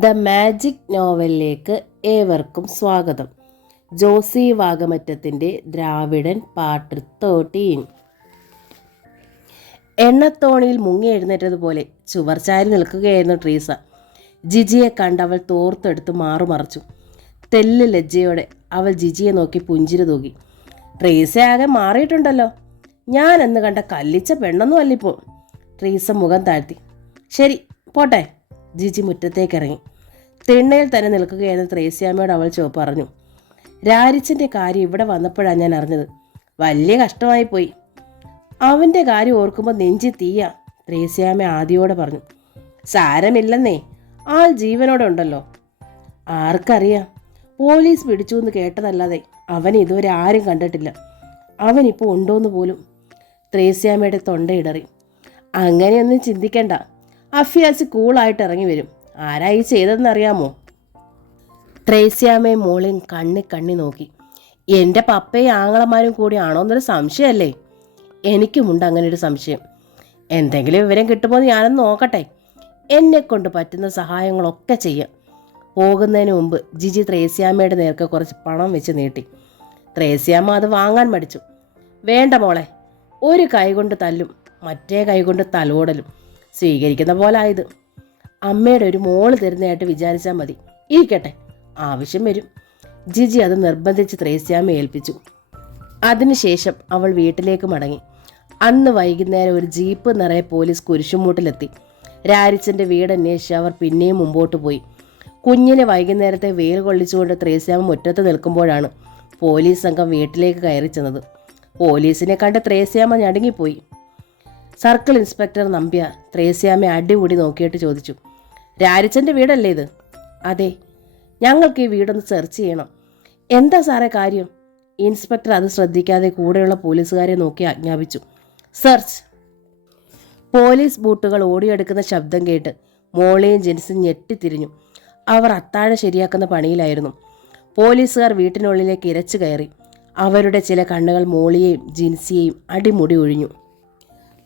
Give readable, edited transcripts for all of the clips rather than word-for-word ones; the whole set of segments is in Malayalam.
ദ മാജിക് നോവലിലേക്ക് ഏവർക്കും സ്വാഗതം. ജോസി വാകമറ്റത്തിൻ്റെ ദ്രാവിഡൻ പാർട്ട് 13. എണ്ണത്തോണിയിൽ മുങ്ങി എഴുന്നേറ്റതുപോലെ ചുവർച്ചാരി നിൽക്കുകയായിരുന്നു ട്രീസ. ജിജിയെ കണ്ട് അവൾ തോർത്തെടുത്ത് മാറുമറച്ചു. തെല്ല് ലജ്ജയോടെ അവൾ ജിജിയെ നോക്കി പുഞ്ചിരി തൂകി. ട്രീസ ആകെ മാറിയിട്ടുണ്ടല്ലോ, ഞാൻ എന്ന് കണ്ട കല്ലിച്ച പെണ്ണൊന്നും അല്ലിപ്പോൾ. ട്രീസ മുഖം താഴ്ത്തി. ശരി പോട്ടെ. ജിജി മുറ്റത്തേക്കിറങ്ങി. തിണ്ണയിൽ തന്നെ നിൽക്കുകയായിരുന്ന ത്രേസ്യാമ്മയോട് അവൾ പറഞ്ഞു. രാരിച്ചിൻ്റെ കാര്യം ഇവിടെ വന്നപ്പോഴാണ് ഞാൻ അറിഞ്ഞത്. വലിയ കഷ്ടമായി പോയി. അവൻ്റെ കാര്യം ഓർക്കുമ്പോൾ നെഞ്ചി തീയ. ത്രേസ്യാമ്മ ആദിയോടെ പറഞ്ഞു. സാരമില്ലെന്നേ, ആൾ ജീവനോടെ ഉണ്ടല്ലോ. ആർക്കറിയാം, പോലീസ് പിടിച്ചു എന്ന് കേട്ടതല്ലാതെ അവൻ ഇതുവരെ ആരും കണ്ടിട്ടില്ല. അവനിപ്പോൾ ഉണ്ടോയെന്ന് പോലും. ത്രേസ്യാമ്മയുടെ തൊണ്ടയിടറി. അങ്ങനെയൊന്നും ചിന്തിക്കണ്ട, അഫിയാസ് കൂളായിട്ട് ഇറങ്ങി വരും. ആരായി ചെയ്തതെന്നറിയാമോ? ത്രേസ്യാമ്മയും മോളെയും കണ്ണി നോക്കി. എൻ്റെ പപ്പയും ആങ്ങളമാരും കൂടി ആണോ എന്നൊരു സംശയമല്ലേ? എനിക്കുമുണ്ട് അങ്ങനെ ഒരു സംശയം. എന്തെങ്കിലും വിവരം കിട്ടുമ്പോൾ ഞാനൊന്ന് നോക്കട്ടെ. എന്നെക്കൊണ്ട് പറ്റുന്ന സഹായങ്ങളൊക്കെ ചെയ്യാം. പോകുന്നതിന് മുമ്പ് ജിജി ത്രേസ്യാമ്മയുടെ നേർക്ക് കുറച്ച് പണം വെച്ച് നീട്ടി. ത്രേസ്യാമ്മ അത് വാങ്ങാൻ മടിച്ചു. വേണ്ട മോളെ, ഒരു കൈ കൊണ്ട് തല്ലും മറ്റേ കൈ കൊണ്ട് തലോടലും സ്വീകരിക്കുന്ന പോലായത്. അമ്മയുടെ ഒരു മോള് തരുന്നതായിട്ട് വിചാരിച്ചാൽ മതി. ഇരിക്കട്ടെ, ആവശ്യം വരും. ജിജി അത് നിർബന്ധിച്ച് ത്രേസ്യാമ്മ ഏൽപ്പിച്ചു. അതിനുശേഷം അവൾ വീട്ടിലേക്ക് മടങ്ങി. അന്ന് വൈകുന്നേരം ഒരു ജീപ്പ് നിറയെ പോലീസ് കുരിശുമൂട്ടിലെത്തി. രാരിച്ചൻ്റെ വീടന്വേഷിച്ച് അവർ പിന്നെയും മുമ്പോട്ട് പോയി. കുഞ്ഞിനെ വൈകുന്നേരത്തെ വെയിൽ കൊള്ളിച്ചുകൊണ്ട് ത്രേസ്യാമ്മ മുറ്റത്ത് നിൽക്കുമ്പോഴാണ് പോലീസ് സംഘം വീട്ടിലേക്ക് കയറി ചെന്നത്. പോലീസിനെ കണ്ട് ത്രേസ്യാമ്മ ഞടുങ്ങിപ്പോയി. സർക്കിൾ ഇൻസ്പെക്ടർ നമ്പ്യാർ ത്രേസ്യാമ്മയെ അടിപൊടി നോക്കിയിട്ട് ചോദിച്ചു. രാരിച്ചൻ്റെ വീടല്ലേ ഇത്? അതെ. ഞങ്ങൾക്ക് ഈ വീടൊന്ന് സെർച്ച് ചെയ്യണം. എന്താ സാറേ കാര്യം? ഇൻസ്പെക്ടർ അത് ശ്രദ്ധിക്കാതെ കൂടെയുള്ള പോലീസുകാരെ നോക്കി ആജ്ഞാപിച്ചു. സെർച്ച്. പോലീസ് ബൂട്ടുകൾ ഓടിയെടുക്കുന്ന ശബ്ദം കേട്ട് മോളെയും ജെൻസും ഞെട്ടിത്തിരിഞ്ഞു. അവർ അത്താഴം ശരിയാക്കുന്ന പണിയിലായിരുന്നു. പോലീസുകാർ വീട്ടിനുള്ളിലേക്ക് ഇരച്ചു കയറി. അവരുടെ ചില കണ്ണുകൾ മോളിയെയും ജിൻസിയെയും അടിമുടി ഒഴിഞ്ഞു.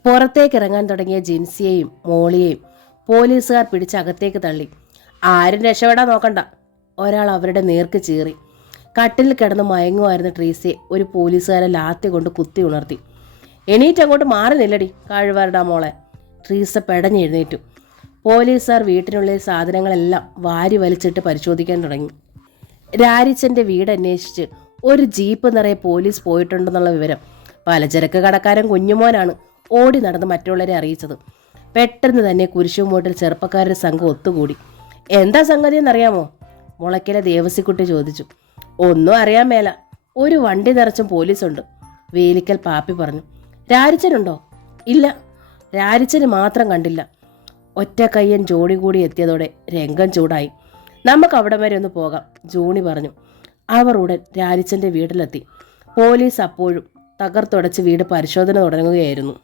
പുറത്തേക്കിറങ്ങാൻ തുടങ്ങിയ ജിൻസിയെയും മോളിയെയും പോലീസുകാർ പിടിച്ച് അകത്തേക്ക് തള്ളി. ആരും രക്ഷപ്പെടാൻ നോക്കണ്ട, ഒരാൾ അവരുടെ നേർക്ക് ചീറി. കട്ടിൽ കിടന്ന് മയങ്ങുമായിരുന്ന ട്രീസയെ ഒരു പോലീസുകാരെ ലാത്തി കൊണ്ട് കുത്തി ഉണർത്തി. എണീറ്റ് അങ്ങോട്ട് മാറി നില്ലടി കഴിവരടാ മോളെ. ട്രീസ പെടഞ്ഞെഴുന്നേറ്റു. പോലീസുകാർ വീട്ടിനുള്ളിൽ സാധനങ്ങളെല്ലാം വാരി വലിച്ചിട്ട് പരിശോധിക്കാൻ തുടങ്ങി. രാരിച്ചൻ്റെ വീട് അന്വേഷിച്ച് ഒരു ജീപ്പ് നിറയെ പോലീസ് പോയിട്ടുണ്ടെന്നുള്ള വിവരം പലചരക്ക് കടക്കാരൻ കുഞ്ഞുമോനാണ് ഓടി നടന്ന് മറ്റുള്ളവരെ അറിയിച്ചത്. പെട്ടെന്ന് തന്നെ കുരിശുമൂട്ടിൽ ചെറുപ്പക്കാരുടെ സംഘം ഒത്തുകൂടി. എന്താ സംഗതി എന്നറിയാമോ? മുളയ്ക്കലെ ദേവസിക്കുട്ടി ചോദിച്ചു. ഒന്നും അറിയാൻ മേല, ഒരു വണ്ടി നിറച്ചും പോലീസുണ്ട്. വേലിക്കൽ പാപ്പി പറഞ്ഞു. രാരിച്ചനുണ്ടോ? ഇല്ല, രാരിച്ചന് മാത്രം കണ്ടില്ല. ഒറ്റ കയ്യൻ ജോണി കൂടി എത്തിയതോടെ രംഗം ചൂടായി. നമുക്ക് അവിടെ വരെ ഒന്ന് പോകാം, ജോണി പറഞ്ഞു. അവർ ഉടൻ രാരിച്ചൻ്റെ വീട്ടിലെത്തി. പോലീസ് അപ്പോഴും തകർത്തുടച്ച് വീട് പരിശോധന തുടങ്ങുകയായിരുന്നു.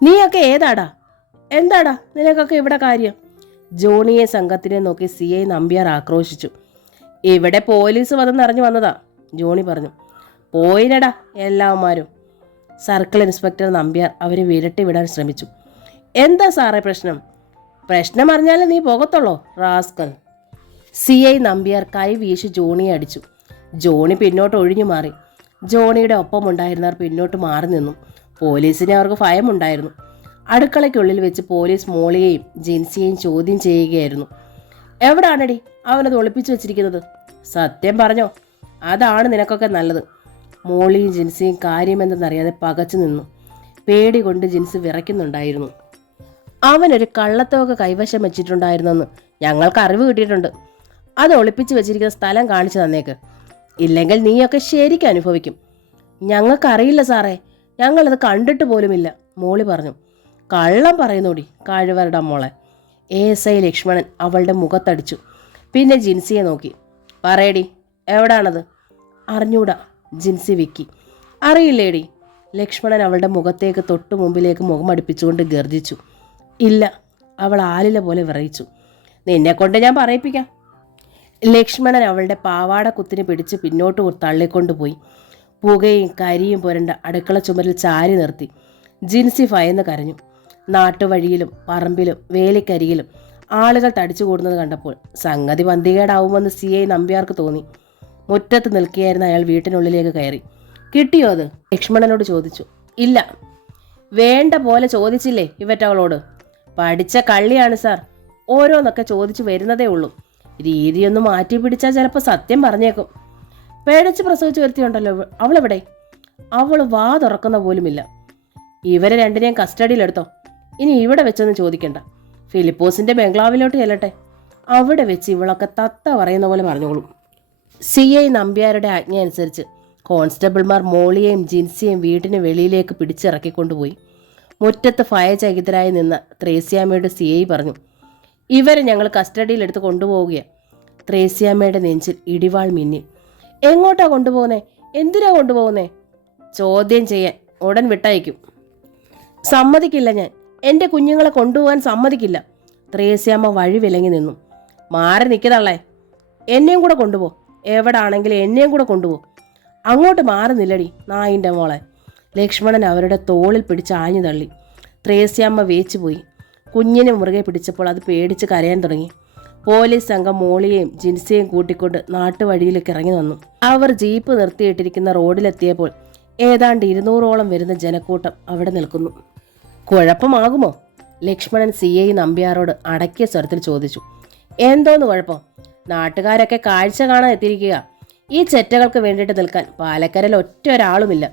നീയൊക്കെ ഏതാടാ? എന്താടാ നിനക്കൊക്കെ ഇവിടെ കാര്യം? ജോണിയെ സംഘത്തിനെ നോക്കി CI നമ്പ്യാർ ആക്രോശിച്ചു. ഇവിടെ പോലീസ് വന്നെന്നറിഞ്ഞു വന്നതാ, ജോണി പറഞ്ഞു. പോയിനടാ എല്ലാവന്മാരും. സർക്കിൾ ഇൻസ്പെക്ടർ നമ്പ്യാർ അവരെ വിരട്ടി വിടാൻ ശ്രമിച്ചു. എന്താ സാറേ പ്രശ്നം? പ്രശ്നം അറിഞ്ഞാലേ നീ പോകത്തുള്ളോ റാസ്കൽ. CI നമ്പ്യാർ കൈ വീശി ജോണിയെ അടിച്ചു. ജോണി പിന്നോട്ട് ഒഴിഞ്ഞു മാറി. ജോണിയുടെ ഒപ്പമുണ്ടായിരുന്നവർ പിന്നോട്ട് മാറി നിന്നു. പോലീസിനെ അവർക്ക് ഭയമുണ്ടായിരുന്നു. അടുക്കളയ്ക്കുള്ളിൽ വെച്ച് പോലീസ് മോളിയെയും ജിൻസിയെയും ചോദ്യം ചെയ്യുകയായിരുന്നു. എവിടാണടി അവനത് ഒളിപ്പിച്ചു വെച്ചിരിക്കുന്നത്? സത്യം പറഞ്ഞോ, അതാണ് നിനക്കൊക്കെ നല്ലത്. മോളിയും ജിൻസിയും കാര്യമെന്തെന്നറിയാതെ പകച്ചു നിന്നു. പേടി കൊണ്ട് ജിൻസി വിറയ്ക്കുന്നുണ്ടായിരുന്നു. അവനൊരു കള്ളത്തോക കൈവശം വെച്ചിട്ടുണ്ടായിരുന്നെന്ന് ഞങ്ങൾക്ക് അറിവ് കിട്ടിയിട്ടുണ്ട്. അത് ഒളിപ്പിച്ചു വെച്ചിരിക്കുന്ന സ്ഥലം കാണിച്ചു തന്നേക്ക്, ഇല്ലെങ്കിൽ നീയൊക്കെ ശരിക്കും അനുഭവിക്കും. ഞങ്ങൾക്കറിയില്ല സാറേ, ഞങ്ങളത് കണ്ടിട്ട് പോലുമില്ല, മോളി പറഞ്ഞു. കള്ളം പറയുന്നോടി കഴിവരടാ മോളെ. ASI ലക്ഷ്മണൻ അവളുടെ മുഖത്തടിച്ചു. പിന്നെ ജിൻസിയെ നോക്കി. പറയടി, എവിടാണത്? അറിഞ്ഞൂടാ, ജിൻസി വിക്കി. അറിയില്ലേടി? ലക്ഷ്മണൻ അവളുടെ മുഖത്തേക്ക് തൊട്ടു മുമ്പിലേക്ക് മുഖമടുപ്പിച്ചുകൊണ്ട് ഗർജിച്ചു. ഇല്ല, അവൾ ആലില പോലെ വിറയിച്ചു. നിന്നെക്കൊണ്ട് ഞാൻ പറയിപ്പിക്കാം. ലക്ഷ്മണൻ അവളുടെ പാവാട കുത്തിന് പിടിച്ച് പിന്നോട്ട് തള്ളിക്കൊണ്ടുപോയി. പുകയും കരിയും പുരണ്ട അടുക്കള ചുമരിൽ ചാരി നിർത്തി. ജിൻസി ഭയന്ന് കരഞ്ഞു. നാട്ടുവഴിയിലും പറമ്പിലും വേലിക്കരിയിലും ആളുകൾ തടിച്ചു കൂടുന്നത് കണ്ടപ്പോൾ സംഗതി പന്തികേടാവുമെന്ന് CI നമ്പ്യാർക്ക് തോന്നി. മുറ്റത്ത് നിൽക്കുകയായിരുന്ന അയാൾ വീട്ടിനുള്ളിലേക്ക് കയറി. കിട്ടിയോ അത്? ലക്ഷ്മണനോട് ചോദിച്ചു. ഇല്ല. വേണ്ട പോലെ ചോദിച്ചില്ലേ ഇവറ്റകളോട്? പഠിച്ച കള്ളിയാണ് സാർ. ഓരോന്നൊക്കെ ചോദിച്ചു വരുന്നതേ ഉള്ളൂ. രീതിയൊന്ന് മാറ്റി പിടിച്ചാൽ ചിലപ്പോൾ സത്യം പറഞ്ഞേക്കും. പേടച്ച് പ്രസവിച്ച് വരുത്തിയുണ്ടല്ലോ, അവളെവിടെ? അവൾ വാ തുറക്കുന്ന പോലുമില്ല. ഇവരെ രണ്ടിനെയും കസ്റ്റഡിയിലെടുത്തോ. ഇനി ഇവിടെ വെച്ചൊന്നും ചോദിക്കണ്ട. ഫിലിപ്പോസിന്റെ ബംഗ്ലാവിലോട്ട് ചെല്ലട്ടെ. അവിടെ വെച്ച് ഇവളൊക്കെ തത്ത പറയുന്ന പോലെ പറഞ്ഞോളും. CI നമ്പ്യാരുടെ ആജ്ഞ അനുസരിച്ച് കോൺസ്റ്റബിൾമാർ മോളിയെയും ജിൻസിയെയും വീട്ടിന് വെളിയിലേക്ക് പിടിച്ചിറക്കിക്കൊണ്ടുപോയി. മുറ്റത്ത് ഭയചകിതരായി നിന്ന ത്രേസ്യാമ്മയുടെ CI പറഞ്ഞു, ഇവരെ ഞങ്ങൾ കസ്റ്റഡിയിലെടുത്ത് കൊണ്ടുപോവുകയാണ്. ത്രേസ്യാമ്മയുടെ നെഞ്ചിൽ ഇടിവാൾ മിന്നി. എങ്ങോട്ടാ കൊണ്ടുപോകുന്നേ? എന്തിനാ കൊണ്ടുപോകുന്നേ? ചോദ്യം ചെയ്യാൻ. ഉടൻ വിട്ടയക്കും. സമ്മതിക്കില്ല ഞാൻ. എൻ്റെ കുഞ്ഞുങ്ങളെ കൊണ്ടുപോകാൻ സമ്മതിക്കില്ല. ത്രേസ്യാമ്മ വഴി വിലങ്ങി നിന്നു. മാറി നിൽക്കതള്ളേ. എന്നെയും കൂടെ കൊണ്ടുപോ. എവിടാണെങ്കിലും എന്നെയും കൂടെ കൊണ്ടുപോ. അങ്ങോട്ട് മാറി നില്ലടി നായിൻ്റെ മോളെ. ലക്ഷ്മണൻ അവരുടെ തോളിൽ പിടിച്ച് ആഞ്ഞു തള്ളി. ത്രേസ്യാമ്മ വേച്ചുപോയി. കുഞ്ഞിനെ മുറുകെ പിടിച്ചപ്പോൾ അത് പേടിച്ച് കരയാൻ തുടങ്ങി. പോലീസ് സംഘം മോളിയെയും ജിൻസിയെയും കൂട്ടിക്കൊണ്ട് നാട്ടുവഴിയിലേക്ക് ഇറങ്ങി വന്നു. അവർ ജീപ്പ് നിർത്തിയിട്ടിരിക്കുന്ന റോഡിലെത്തിയപ്പോൾ ഏതാണ്ട് 200ഓളം വരുന്ന ജനക്കൂട്ടം അവിടെ നിൽക്കുന്നു. കുഴപ്പമാകുമോ? ലക്ഷ്മണൻ CI നമ്പ്യാരോട് അടക്കിയ സ്വരത്തിൽ ചോദിച്ചു. എന്തോന്ന് കുഴപ്പം? നാട്ടുകാരൊക്കെ കാഴ്ച കാണാൻ എത്തിയിരിക്കുക. ഈ ചെറ്റകൾക്ക് വേണ്ടിയിട്ട് നിൽക്കാൻ പാലക്കരയിൽ ഒറ്റ ഒരാളുമില്ല.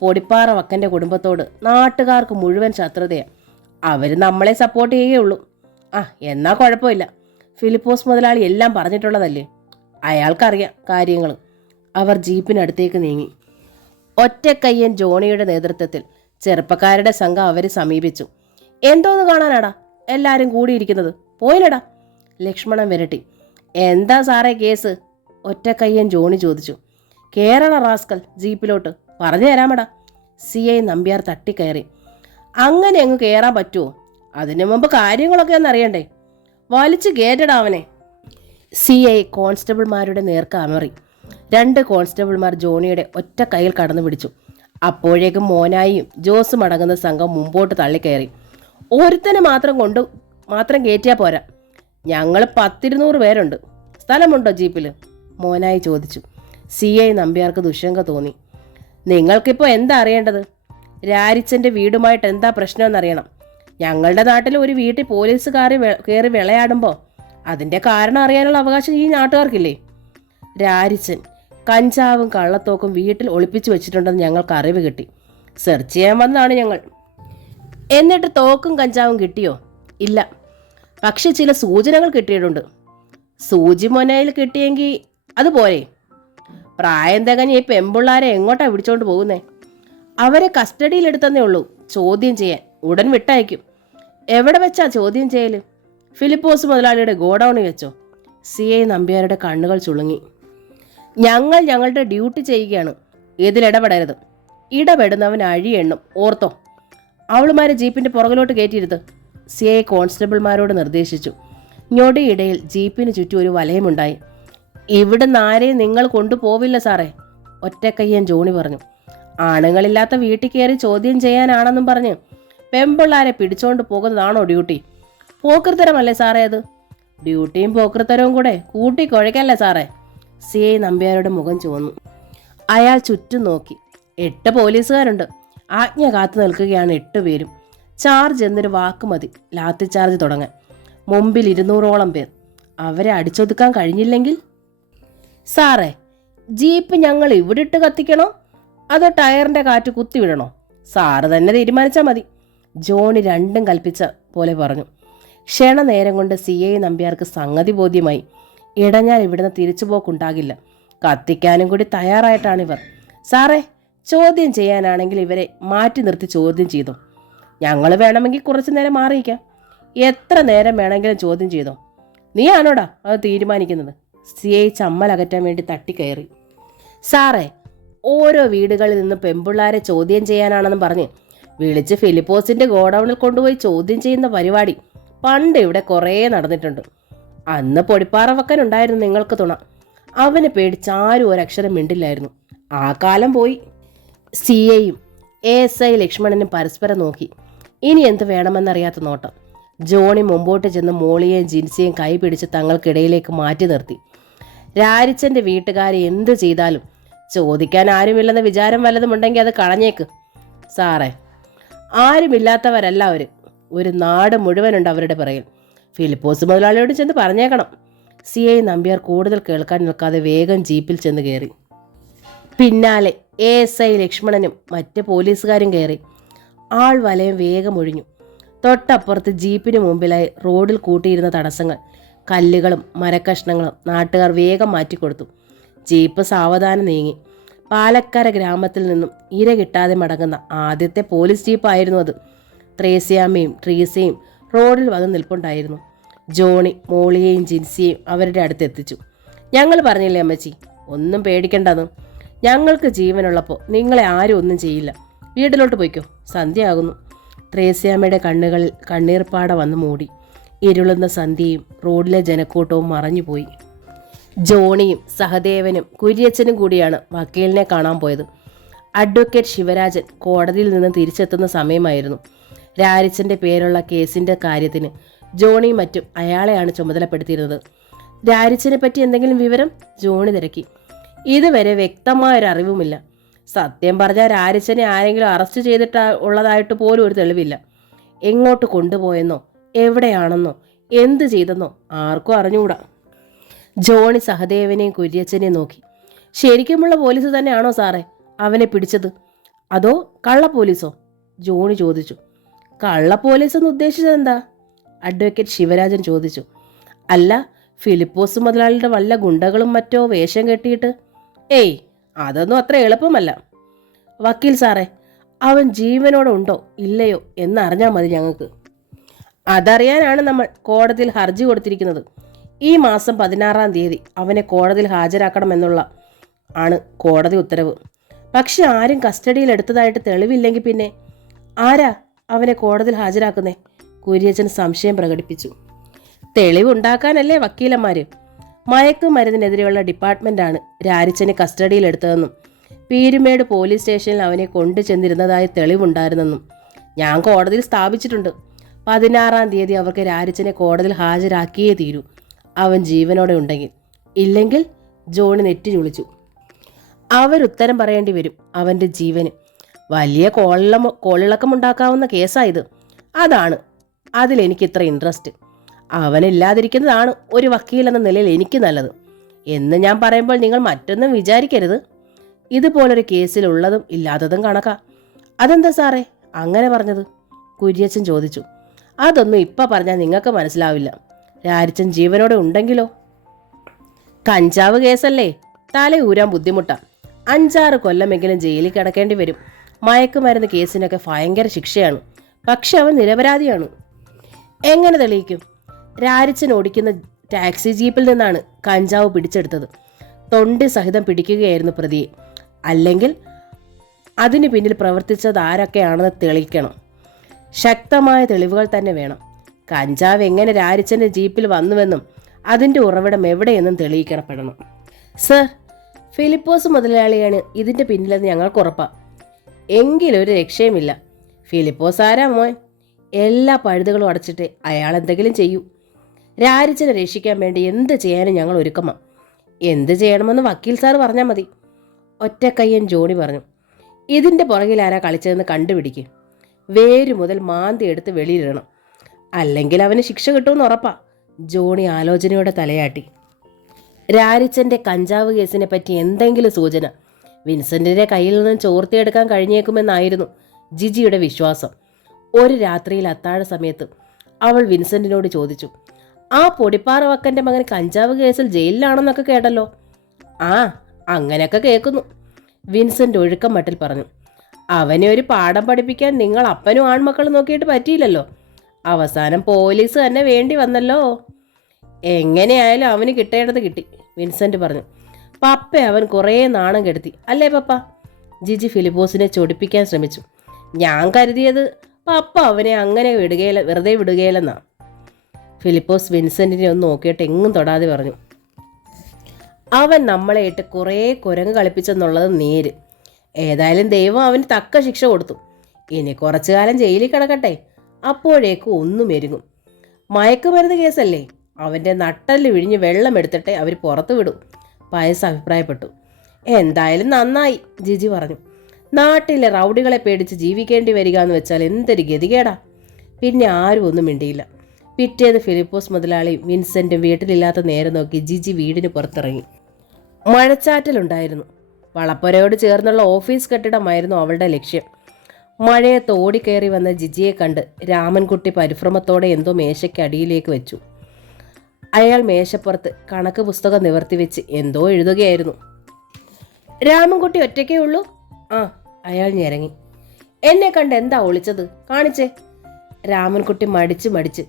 പൊടിപ്പാറ വക്കൻ്റെ കുടുംബത്തോട് നാട്ടുകാർക്ക് മുഴുവൻ ശത്രുതയാണ്. അവർ നമ്മളെ സപ്പോർട്ട് ചെയ്യുകയുള്ളൂ. എന്നാ കുഴപ്പമില്ല. ഫിലിപ്പോസ് മുതലാളി എല്ലാം പറഞ്ഞിട്ടുള്ളതല്ലേ. അയാൾക്കറിയാം കാര്യങ്ങൾ. അവർ ജീപ്പിനടുത്തേക്ക് നീങ്ങി. ഒറ്റക്കയ്യൻ ജോണിയുടെ നേതൃത്വത്തിൽ ചെറുപ്പക്കാരുടെ സംഘം അവരെ സമീപിച്ചു. എന്തോന്ന് കാണാനാടാ എല്ലാവരും കൂടിയിരിക്കുന്നത്? പോയില്ലടാ. ലക്ഷ്മണൻ വിരട്ടി. എന്താ സാറേ കേസ്? ഒറ്റക്കയ്യൻ ജോണി ചോദിച്ചു. കേരള റാസ്കൽ ജീപ്പിലോട്ട്. പറഞ്ഞു തരാമടാ. CI നമ്പ്യാർ തട്ടിക്കയറി. അങ്ങനെ അങ്ങ് കയറാൻ പറ്റുമോ? അതിനു മുമ്പ് കാര്യങ്ങളൊക്കെ ഒന്ന് അറിയണ്ടേ? വലിച്ചു കയറ്റടാ അവനെ. CI കോൺസ്റ്റബിൾമാരുടെ നേർക്ക് അമറി. 2 കോൺസ്റ്റബിൾമാർ ജോണിയുടെ ഒറ്റ കയ്യിൽ കടന്നു പിടിച്ചു. അപ്പോഴേക്കും മോനായിയും ജോസും അടങ്ങുന്ന സംഘം മുമ്പോട്ട് തള്ളിക്കയറി. ഒരുത്തനെ മാത്രം കയറ്റിയാൽ പോരാ. ഞങ്ങൾ 10-200 പേരുണ്ട്. സ്ഥലമുണ്ടോ ജീപ്പിൽ? മോനായി ചോദിച്ചു. CI നമ്പ്യാർക്ക് ദുശങ്ക തോന്നി. നിങ്ങൾക്കിപ്പോൾ എന്താ അറിയേണ്ടത്? രാരിച്ചൻ്റെ വീടുമായിട്ട് എന്താ പ്രശ്നമെന്നറിയണം. ഞങ്ങളുടെ നാട്ടിൽ ഒരു വീട്ടിൽ പോലീസുകാർ കയറി വിളയാടുമ്പോൾ അതിൻ്റെ കാരണം അറിയാനുള്ള അവകാശം ഈ നാട്ടുകാർക്കില്ലേ? രാരിച്ചൻ കഞ്ചാവും കള്ളത്തോക്കും വീട്ടിൽ ഒളിപ്പിച്ചു വെച്ചിട്ടുണ്ടെന്ന് ഞങ്ങൾക്ക് അറിവ് കിട്ടി. സെർച്ച് ചെയ്യാൻ വന്നതാണ് ഞങ്ങൾ. എന്നിട്ട് തോക്കും കഞ്ചാവും കിട്ടിയോ? ഇല്ല. പക്ഷെ ചില സൂചനകൾ കിട്ടിയിട്ടുണ്ട്. സൂചി മൊനയിൽ കിട്ടിയെങ്കിൽ അതുപോലെ. പ്രായം തികഞ്ഞ് ഈ പെമ്പിള്ളാരെ എങ്ങോട്ടാ പിടിച്ചോണ്ട് പോകുന്നേ? അവരെ കസ്റ്റഡിയിലെടുത്തന്നേ ഉള്ളൂ. ചോദ്യം ചെയ്യാൻ ഉടൻ വിട്ടയക്കും. എവിടെ വെച്ചാ ചോദ്യം ചെയ്യൽ? ഫിലിപ്പോസ് മുതലാളിയുടെ ഗോഡൌണിൽ വെച്ചോ? CI നമ്പ്യാരുടെ കണ്ണുകൾ ചുളുങ്ങി. ഞങ്ങൾ ഞങ്ങളുടെ ഡ്യൂട്ടി ചെയ്യുകയാണ്. ഇതിലിടപെടരുത്. ഇടപെടുന്നവൻ അഴിയെണ്ണും. ഓർത്തോ. അവളുമാരെ ജീപ്പിൻ്റെ പുറകിലോട്ട് കയറ്റിയിരുത്ത്. CI കോൺസ്റ്റബിൾമാരോട് നിർദ്ദേശിച്ചു. ഞൊടിയിടയിൽ ജീപ്പിന് ചുറ്റും ഒരു വലയമുണ്ടായി. ഇവിടുന്ന് ആരെയും നിങ്ങൾ കൊണ്ടുപോവില്ല സാറേ, ഒറ്റക്കയ്യൻ ജോണി പറഞ്ഞു. ആണുങ്ങളില്ലാത്ത വീട്ടിൽ കയറി ചോദ്യം ചെയ്യാനാണെന്നും പറഞ്ഞ് പെമ്പിള്ളാരെ പിടിച്ചോണ്ട് പോകുന്നതാണോ ഡ്യൂട്ടി? പോക്കൃത്തരമല്ലേ സാറേ അത്? ഡ്യൂട്ടിയും പോക്കൃത്തരവും കൂടെ കൂട്ടിക്കുഴയ്ക്കല്ലേ സാറേ? CI നമ്പ്യാരുടെ മുഖം ചുവന്നു. അയാൾ ചുറ്റും നോക്കി. 8 പോലീസുകാരുണ്ട്. ആജ്ഞ കാത്തു നിൽക്കുകയാണ് 8 പേരും. ചാർജ് എന്നൊരു വാക്ക് മതി ലാത്തി ചാർജ് തുടങ്ങാൻ. മുമ്പിൽ 200ഓളം പേർ. അവരെ അടിച്ചൊതുക്കാൻ കഴിഞ്ഞില്ലെങ്കിൽ? സാറേ, ജീപ്പ് ഞങ്ങൾ ഇവിടെ ഇട്ട് കത്തിക്കണോ അതോ ടയറിൻ്റെ കാറ്റ് കുത്തിവിടണോ? സാറ് തന്നെ തീരുമാനിച്ചാൽ മതി. ജോണി രണ്ടും കൽപ്പിച്ച പോലെ പറഞ്ഞു. ക്ഷണനേരം കൊണ്ട് CI നമ്പ്യാർക്ക് സംഗതി ബോധ്യമായി. ഇടഞ്ഞാൽ ഇവിടുന്ന് തിരിച്ചുപോക്കുണ്ടാകില്ല. കത്തിക്കാനും കൂടി തയ്യാറായിട്ടാണിവർ. സാറേ, ചോദ്യം ചെയ്യാനാണെങ്കിൽ ഇവരെ മാറ്റി നിർത്തി ചോദ്യം ചെയ്തു. ഞങ്ങൾ വേണമെങ്കിൽ കുറച്ചു നേരം മാറിയിക്കാം. എത്ര നേരം വേണമെങ്കിലും ചോദ്യം ചെയ്തോ. നീ ആണോടാ അത് തീരുമാനിക്കുന്നത്? CI ചമ്മലകറ്റാൻ വേണ്ടി തട്ടിക്കയറി. സാറേ, ഓരോ വീടുകളിൽ നിന്ന് പെമ്പിള്ളാരെ ചോദ്യം ചെയ്യാനാണെന്ന് പറഞ്ഞ് വിളിച്ച് ഫിലിപ്പോസിൻ്റെ ഗോഡൌണിൽ കൊണ്ടുപോയി ചോദ്യം ചെയ്യുന്ന പരിപാടി പണ്ട് ഇവിടെ കുറേ നടന്നിട്ടുണ്ട്. അന്ന് പൊടിപ്പാറ വക്കനുണ്ടായിരുന്നു നിങ്ങൾക്ക് തുണ. അവനെ പേടിച്ചാരും ഒരക്ഷരം മിണ്ടില്ലായിരുന്നു. ആ കാലം പോയി. CIയും ASI ലക്ഷ്മണനും പരസ്പരം നോക്കി. ഇനി എന്ത് വേണമെന്നറിയാത്ത നോട്ടം. ജോണി മുമ്പോട്ട് ചെന്ന് മോളിയെയും ജിൻസിയെയും കൈ പിടിച്ച് തങ്ങൾക്കിടയിലേക്ക് മാറ്റി നിർത്തി. രാരിച്ചൻ്റെ വീട്ടുകാരെ എന്ത് ചെയ്താലും ചോദിക്കാൻ ആരുമില്ലെന്ന വിചാരം വല്ലതുമുണ്ടെങ്കിൽ അത് കളഞ്ഞേക്ക് സാറേ. ആരുമില്ലാത്തവരല്ല അവർ, ഒരു നാട് മുഴുവനുണ്ട് അവരുടെ പിറകിൽ. ഫിലിപ്പോസ് മുതലാളിയോട് ചെന്ന് പറഞ്ഞേക്കണം. CI നമ്പ്യാർ കൂടുതൽ കേൾക്കാൻ നിൽക്കാതെ വേഗം ജീപ്പിൽ ചെന്ന് കയറി. പിന്നാലെ ASI ലക്ഷ്മണനും മറ്റ് പോലീസുകാരും കയറി. ആൾ വലയം വേഗം ഒഴിഞ്ഞു. തൊട്ടപ്പുറത്ത് ജീപ്പിന് മുമ്പിലായി റോഡിൽ കൂട്ടിയിരുന്ന തടസ്സങ്ങൾ, കല്ലുകളും മരക്കഷ്ണങ്ങളും നാട്ടുകാർ വേഗം മാറ്റിക്കൊടുത്തു. ജീപ്പ് സാവധാനം നീങ്ങി. പാലക്കര ഗ്രാമത്തിൽ നിന്നും ഇര കിട്ടാതെ മടങ്ങുന്ന ആദ്യത്തെ പോലീസ് ജീപ്പായിരുന്നു അത്. ത്രേസ്യാമ്മയും ട്രീസയും റോഡിൽ വന്ന് നിൽപ്പുണ്ടായിരുന്നു. ജോണി മോളിയെയും ജിൻസിയെയും അവരുടെ അടുത്തെത്തിച്ചു. ഞങ്ങൾ പറഞ്ഞില്ലേ അമ്മച്ചി, ഒന്നും പേടിക്കണ്ടെന്ന്. ഞങ്ങൾക്ക് ജീവനുള്ളപ്പോൾ നിങ്ങളെ ആരും ഒന്നും ചെയ്യില്ല. വീട്ടിലോട്ട് പോയിക്കോ, സന്ധ്യയാകുന്നു. ത്രേസ്യാമ്മയുടെ കണ്ണുകളിൽ കണ്ണീർപ്പാട വന്ന് മൂടി. ഇരുളുന്ന സന്ധ്യയും റോഡിലെ ജനക്കൂട്ടവും മറഞ്ഞുപോയി. ജോണിയും സഹദേവനും കുര്യച്ചനും കൂടിയാണ് വക്കീലിനെ കാണാൻ പോയത്. അഡ്വക്കേറ്റ് ശിവരാജൻ കോടതിയിൽ നിന്ന് തിരിച്ചെത്തുന്ന സമയമായിരുന്നു. രാരിച്ചൻ്റെ പേരുള്ള കേസിൻ്റെ കാര്യത്തിന് ജോണിയും മറ്റും അയാളെയാണ് ചുമതലപ്പെടുത്തിയിരുന്നത്. രാരിച്ചനെ പറ്റി എന്തെങ്കിലും വിവരം ജോണി തിരക്കി. ഇതുവരെ വ്യക്തമായൊരറിവുമില്ല. സത്യം പറഞ്ഞാൽ രാരിച്ചനെ ആരെങ്കിലും അറസ്റ്റ് ചെയ്തിട്ട് ഉള്ളതായിട്ട് പോലും ഒരു തെളിവില്ല. എങ്ങോട്ട് കൊണ്ടുപോയെന്നോ എവിടെയാണെന്നോ എന്ത് ചെയ്തെന്നോ ആർക്കും അറിഞ്ഞുകൂടാ. ജോണി സഹദേവനെയും കുര്യച്ചനെയും നോക്കി. ശരിക്കുമുള്ള പോലീസ് തന്നെയാണോ സാറേ അവനെ പിടിച്ചത്, അതോ കള്ള പോലീസോ? ജോണി ചോദിച്ചു. കള്ള പോലീസ് എന്ന് ഉദ്ദേശിച്ചത് എന്താ? അഡ്വക്കേറ്റ് ശിവരാജൻ ചോദിച്ചു. അല്ല, ഫിലിപ്പോസ് മുതലാളിയുടെ വല്ല ഗുണ്ടകളും മറ്റോ വേഷം കെട്ടിയിട്ട്? ഏയ്, അതൊന്നും അത്ര എളുപ്പമല്ല വക്കീൽ സാറേ. അവൻ ജീവനോടെ ഉണ്ടോ ഇല്ലയോ എന്നറിഞ്ഞാൽ മതി ഞങ്ങൾക്ക്. അതറിയാനാണ് നമ്മൾ കോടതിയിൽ ഹർജി കൊടുത്തിരിക്കുന്നത്. ഈ മാസം 16-ാം തീയതി അവനെ കോടതിയിൽ ഹാജരാക്കണമെന്നുള്ള ആണ് കോടതി ഉത്തരവ്. പക്ഷെ ആരും കസ്റ്റഡിയിൽ എടുത്തതായിട്ട് തെളിവില്ലെങ്കിൽ പിന്നെ ആരാ അവനെ കോടതിയിൽ ഹാജരാക്കുന്നേ? കുര്യച്ചൻ സംശയം പ്രകടിപ്പിച്ചു. തെളിവുണ്ടാക്കാനല്ലേ വക്കീലന്മാർ. മയക്കുമരുന്നിനെതിരെയുള്ള ഡിപ്പാർട്ട്മെൻറ്റാണ് രാരിച്ചനെ കസ്റ്റഡിയിലെടുത്തതെന്നും പീരുമേട് പോലീസ് സ്റ്റേഷനിൽ അവനെ കൊണ്ടു ചെന്നിരുന്നതായി തെളിവുണ്ടായിരുന്നെന്നും ഞാൻ കോടതിയിൽ സ്ഥാപിച്ചിട്ടുണ്ട്. 16-ാം തീയതി അവർക്ക് രാരിച്ചനെ കോടതിയിൽ ഹാജരാക്കിയേ തീരൂ, അവൻ ജീവനോടെ ഉണ്ടെങ്കിൽ. ഇല്ലെങ്കിൽ ജോണി നെറ്റി ചുളിച്ചു. അവരുത്തരം പറയേണ്ടി വരും അവൻ്റെ ജീവന്. വലിയ കോളിളക്കമുണ്ടാക്കാവുന്ന കേസായത്. അതാണ് അതിലെനിക്ക് ഇത്ര ഇൻട്രസ്റ്റ്. അവനില്ലാതിരിക്കുന്നതാണ് ഒരു വക്കീലെന്ന നിലയിൽ എനിക്ക് നല്ലത് എന്ന് ഞാൻ പറയുമ്പോൾ നിങ്ങൾ മറ്റൊന്നും വിചാരിക്കരുത്. ഇതുപോലൊരു കേസിലുള്ളതും ഇല്ലാത്തതും കണക്കാ. അതെന്താ സാറേ അങ്ങനെ പറഞ്ഞത്? കുര്യച്ചൻ ചോദിച്ചു. അതൊന്നും ഇപ്പം പറഞ്ഞാൽ നിങ്ങൾക്ക് മനസ്സിലാവില്ല. രാരിച്ചൻ ജീവനോടെ ഉണ്ടെങ്കിലോ? കഞ്ചാവ് കേസല്ലേ, തല ഊരാൻ ബുദ്ധിമുട്ടാ. 5-6 കൊല്ലമെങ്കിലും ജയിലിൽ കിടക്കേണ്ടി വരും. മയക്കുമരുന്ന് കേസിനൊക്കെ ഭയങ്കര ശിക്ഷയാണ്. പക്ഷെ അവൻ നിരപരാധിയാണ്. എങ്ങനെ തെളിയിക്കും? രാരിച്ചൻ ഓടിക്കുന്ന ടാക്സി ജീപ്പിൽ നിന്നാണ് കഞ്ചാവ് പിടിച്ചെടുത്തത്. തൊണ്ടി സഹിതം പിടിക്കുകയായിരുന്നു പ്രതിയെ. അല്ലെങ്കിൽ അതിന് പിന്നിൽ പ്രവർത്തിച്ചത് ആരൊക്കെയാണെന്ന് തെളിയിക്കണം. ശക്തമായ തെളിവുകൾ തന്നെ വേണം. കഞ്ചാവ് എങ്ങനെ രാരിച്ചൻ്റെ ജീപ്പിൽ വന്നുവെന്നും അതിൻ്റെ ഉറവിടം എവിടെയെന്നും തെളിയിക്കപ്പെടണം. സർ, ഫിലിപ്പോസ് മുതലാളിയാണ് ഇതിൻ്റെ പിന്നിലെന്ന് ഞങ്ങൾക്ക് ഉറപ്പാണ്. എങ്കിലൊരു രക്ഷയുമില്ല. ഫിലിപ്പോസ് ആരാ മോൻ? എല്ലാ പഴുതുകളും അടച്ചിട്ട് അയാൾ എന്തെങ്കിലും ചെയ്യൂ. രാരിച്ചനെ രക്ഷിക്കാൻ വേണ്ടി എന്ത് ചെയ്യാനും ഞങ്ങൾ ഒരുക്കമാ. എന്ത് ചെയ്യണമെന്ന് വക്കീൽ സാർ പറഞ്ഞാൽ മതി. ഒറ്റക്കയ്യൻ ജോണി പറഞ്ഞു. ഇതിൻ്റെ പുറകിൽ ആരാ കളിച്ചതെന്ന് കണ്ടുപിടിക്കുക. വേരു മുതൽ മാന്തി എടുത്ത് വെളിയിലിടണം. അല്ലെങ്കിൽ അവന് ശിക്ഷ കിട്ടുമെന്ന് ഉറപ്പാ. ജോണി ആലോചനയോടെ തലയാട്ടി. രാരിച്ചൻ്റെ കഞ്ചാവ് കേസിനെ പറ്റി എന്തെങ്കിലും സൂചന വിൻസെന്റിന്റെ കയ്യിൽ നിന്നും ചോർത്തിയെടുക്കാൻ കഴിഞ്ഞേക്കുമെന്നായിരുന്നു ജിജിയുടെ വിശ്വാസം. ഒരു രാത്രിയിൽ അത്താഴ സമയത്ത് അവൾ വിൻസെന്റിനോട് ചോദിച്ചു, ആ പൊടിപ്പാറ വക്കൻ്റെ മകൻ കഞ്ചാവ് കേസിൽ ജയിലിലാണെന്നൊക്കെ കേട്ടല്ലോ. ആ, അങ്ങനെയൊക്കെ കേൾക്കുന്നു, വിൻസെന്റ് ഒഴുക്കം മട്ടിൽ പറഞ്ഞു. അവനെ ഒരു പാഠം പഠിപ്പിക്കാൻ നിങ്ങൾ അപ്പനും ആൺമക്കളും നോക്കിയിട്ട് പറ്റിയില്ലല്ലോ. അവസാനം പോലീസ് തന്നെ വേണ്ടി വന്നല്ലോ. എങ്ങനെയായാലും അവന് കിട്ടേണ്ടത് കിട്ടി, വിൻസെന്റ് പറഞ്ഞു. പപ്പ അവൻ കുറേ നാണം കെടുത്തി അല്ലേ പപ്പ? ജിജി ഫിലിപ്പോസിനെ ചൊടിപ്പിക്കാൻ ശ്രമിച്ചു. ഞാൻ കരുതിയത് പപ്പ അവനെ അങ്ങനെ വെറുതെ വിടുകയില്ലെന്നാ. ഫിലിപ്പോസ് വിൻസെന്റിനെ ഒന്ന് നോക്കിയിട്ട് എങ്ങും തൊടാതെ പറഞ്ഞു. അവൻ നമ്മളെ ഇട്ട് കുറേ കുരങ്ങ് കളിപ്പിച്ചെന്നുള്ളത് നേര്. ഏതായാലും ദൈവം അവന് തക്ക ശിക്ഷ കൊടുത്തു. ഇനി കുറച്ചു കാലം ജയിലിൽ കിടക്കട്ടെ, അപ്പോഴേക്കും ഒന്നും എരുങ്ങും. മയക്കുമരുന്ന് കേസല്ലേ, അവൻ്റെ നട്ടല് വിഴിഞ്ഞ് വെള്ളം എടുത്തിട്ടേ അവർ പുറത്തു വിടും. പയസ് അഭിപ്രായപ്പെട്ടു. എന്തായാലും നന്നായി, ജിജി പറഞ്ഞു. നാട്ടിലെ റൗഡികളെ പേടിച്ച് ജീവിക്കേണ്ടി വരിക എന്ന് വെച്ചാൽ എന്തൊരു ഗതികേടാ. പിന്നെ ആരും ഒന്നും മിണ്ടിയില്ല. പിറ്റേന്ന് ഫിലിപ്പോസ് മുതലാളിയും വിൻസെൻറ്റും വീട്ടിലില്ലാത്ത നേരം നോക്കി ജിജി വീടിന് പുറത്തിറങ്ങി. മഴച്ചാറ്റലുണ്ടായിരുന്നു. വളപ്പുരയോട് ചേർന്നുള്ള ഓഫീസ് കെട്ടിടമായിരുന്നു അവളുടെ ലക്ഷ്യം. മഴയത്ത് ഓടിക്കയറി വന്ന ജിജിയെ കണ്ട് രാമൻകുട്ടി പരിഭ്രമത്തോടെ എന്തോ മേശയ്ക്ക് അടിയിലേക്ക് വെച്ചു. അയാൾ മേശപ്പുറത്ത് കണക്ക് പുസ്തകം നിവർത്തി വെച്ച് എന്തോ എഴുതുകയായിരുന്നു. രാമൻകുട്ടി ഒറ്റയ്ക്കേ ഉള്ളൂ? ആ, അയാൾ ഞെരങ്ങി. എന്നെ കണ്ട് എന്താ ഒളിച്ചത്? കാണിച്ചേ. രാമൻകുട്ടി മടിച്ച്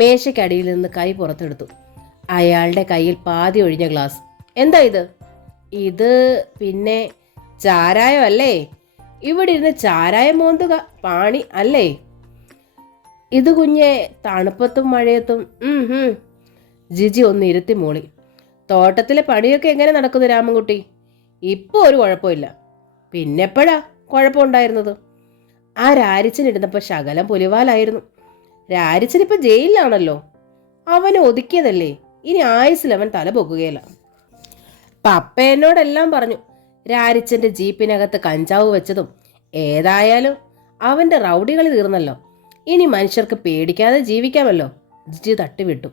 മേശയ്ക്കടിയിൽ നിന്ന് കൈ പുറത്തെടുത്തു. അയാളുടെ കയ്യിൽ പാതി ഒഴിഞ്ഞ ഗ്ലാസ്. എന്താ ഇത്? ഇത് പിന്നെ ചാരായം അല്ലേ? ഇവിടെ ഇരുന്ന് ചാരായം മോന്തുക പാണി അല്ലേ? ഇത് കുഞ്ഞെ തണുപ്പത്തും മഴയത്തും. ജിജി ഒന്ന് ഇരുത്തി മൂളി. തോട്ടത്തിലെ പണിയൊക്കെ എങ്ങനെ നടക്കുന്നു രാമൻകുട്ടി? ഇപ്പോൾ ഒരു കുഴപ്പമില്ല. പിന്നെപ്പോഴാ കുഴപ്പമുണ്ടായിരുന്നത്? ആ രാരിച്ചനിരുന്നപ്പോൾ ശകലം പുലിവാലായിരുന്നു. രാരിച്ചനിപ്പോൾ ജയിലിലാണല്ലോ. അവനെ ഒതുക്കിയതല്ലേ, ഇനി ആയുസിൽ അവൻ തല പൊക്കുകയില്ല. പപ്പ എന്നോടെല്ലാം പറഞ്ഞു. രാരിച്ചൻ്റെ ജീപ്പിനകത്ത് കഞ്ചാവ് വെച്ചതും. ഏതായാലും അവൻ്റെ റൗഡികളി തീർന്നല്ലോ. ഇനി മനുഷ്യർക്ക് പേടിക്കാതെ ജീവിക്കാമല്ലോ. ജിജി തട്ടിവിട്ടു.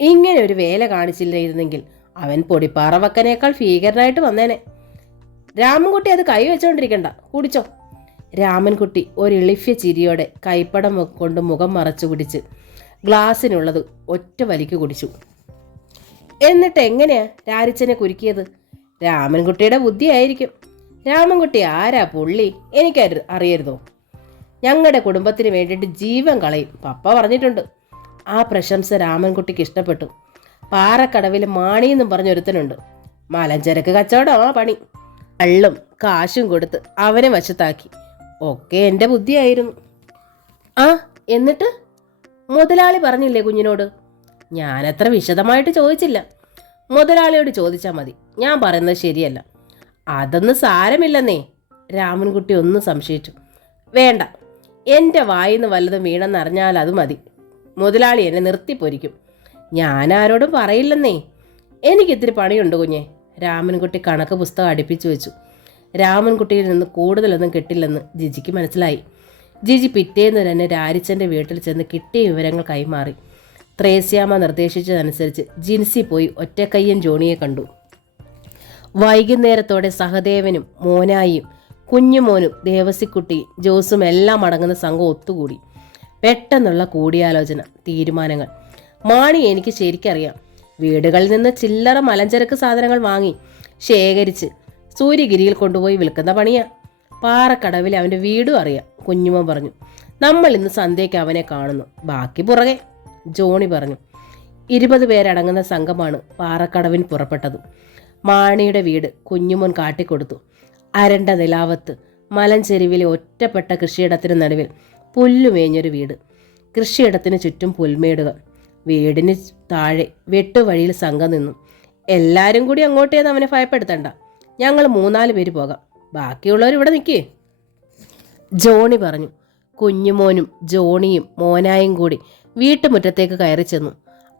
ഇങ്ങനെ ഒരു വേല കാണിച്ചില്ലായിരുന്നെങ്കിൽ അവൻ പൊടിപ്പാറ വക്കനേക്കാൾ ഭീകരനായിട്ട് വന്നേനെ. രാമൻകുട്ടി അത് കൈവച്ചുകൊണ്ടിരിക്കണ്ട, കുടിച്ചോ. രാമൻകുട്ടി ഒരിളിഫ്യ ചിരിയോടെ കൈപ്പടം കൊണ്ട് മുഖം മറച്ചു കുടിച്ച് ഗ്ലാസ്സിനുള്ളത് ഒറ്റ വലിക്ക് കുടിച്ചു. എന്നിട്ട് എങ്ങനെയാ രാരിച്ചനെ കുരുക്കിയത്? രാമൻകുട്ടിയുടെ ബുദ്ധിയായിരിക്കും. രാമൻകുട്ടി ആരാ പുള്ളി എനിക്ക് അറിയരുതോ? ഞങ്ങളുടെ കുടുംബത്തിന് വേണ്ടിയിട്ട് ജീവൻ കളയും, പപ്പ പറഞ്ഞിട്ടുണ്ട്. ആ പ്രശംസ രാമൻകുട്ടിക്ക് ഇഷ്ടപ്പെട്ടു. പാറക്കടവിൽ മാണിയെന്നും പറഞ്ഞൊരുത്തനുണ്ട്. മലഞ്ചരക്ക് കച്ചവടമാ പണി. കള്ളും കാശും കൊടുത്ത് അവനെ വശത്താക്കി. ഒക്കെ എൻ്റെ ബുദ്ധിയായിരുന്നു. ആ, എന്നിട്ട് മുതലാളി പറഞ്ഞില്ലേ കുഞ്ഞിനോട്? ഞാനത്ര വിശദമായിട്ട് ചോദിച്ചില്ല. മുതലാളിയോട് ചോദിച്ചാൽ മതി, ഞാൻ പറയുന്നത് ശരിയല്ല. അതൊന്നും സാരമില്ലെന്നേ. രാമൻകുട്ടി ഒന്ന് സംശയിച്ചു. വേണ്ട, എൻ്റെ വായിന്ന് വല്ലതും വീണെന്നറിഞ്ഞാൽ അത് മതി. മുതലാളി എന്നെ നിർത്തിപ്പൊരിക്കും. ഞാൻ ആരോടും പറയില്ലെന്നേ. എനിക്കിത്തിരി പണിയുണ്ട് കുഞ്ഞെ. രാമൻകുട്ടി കണക്ക് പുസ്തകം അടുപ്പിച്ചു വെച്ചു. രാമൻകുട്ടിയിൽ നിന്ന് കൂടുതലൊന്നും കിട്ടില്ലെന്ന് ജിജിക്ക് മനസ്സിലായി. ജിജി പിറ്റേന്ന് തന്നെ രാരിച്ചൻ്റെ വീട്ടിൽ ചെന്ന് കിട്ടിയ വിവരങ്ങൾ കൈമാറി. ത്രേസ്യാമ്മ നിർദ്ദേശിച്ചതനുസരിച്ച് ജിൻസി പോയി ഒറ്റക്കയ്യൻ ജോണിയെ കണ്ടു. വൈകുന്നേരത്തോടെ സഹദേവനും മോനായിയും കുഞ്ഞുമോനും ദേവസിക്കുട്ടിയും ജോസും എല്ലാം അടങ്ങുന്ന സംഘം ഒത്തുകൂടി. പെട്ടെന്നുള്ള കൂടിയാലോചന, തീരുമാനങ്ങൾ. മാണി എനിക്ക് ശരിക്കറിയാം. വീടുകളിൽ നിന്ന് ചില്ലറ മലഞ്ചരക്ക് സാധനങ്ങൾ വാങ്ങി ശേഖരിച്ച് സൂര്യഗിരിയിൽ കൊണ്ടുപോയി വിൽക്കുന്ന പണിയാ. പാറക്കടവിൽ അവൻ്റെ വീടും അറിയാം. കുഞ്ഞുമോൻ പറഞ്ഞു. നമ്മൾ ഇന്ന് സന്ധ്യയ്ക്ക് അവനെ കാണുന്നു, ബാക്കി പുറകെ. ജോണി പറഞ്ഞു. 20 പേരടങ്ങുന്ന സംഘമാണ് പാറക്കടവിന് പുറപ്പെട്ടത്. മാണിയുടെ വീട് കുഞ്ഞുമോൻ കാട്ടിക്കൊടുത്തു. അരണ്ട നിലാവത്ത് മലഞ്ചെരുവിലെ ഒറ്റപ്പെട്ട കൃഷിയിടത്തിന് നടുവിൽ പുല്ലുമേഞ്ഞൊരു വീട്. കൃഷിയിടത്തിന് ചുറ്റും പുൽമേടുകൾ. വീടിന് താഴെ വെട്ടുവഴിയിൽ സംഘം നിന്നു. എല്ലാവരും കൂടി അങ്ങോട്ടേന്ന് അവനെ ഭയപ്പെടുത്തണ്ട. ഞങ്ങൾ 3-4 പേര് പോകാം, ബാക്കിയുള്ളവർ ഇവിടെ നിൽക്കേ, ജോണി പറഞ്ഞു. കുഞ്ഞുമോനും ജോണിയും മോനായും കൂടി വീട്ടുമുറ്റത്തേക്ക് കയറി ചെന്നു.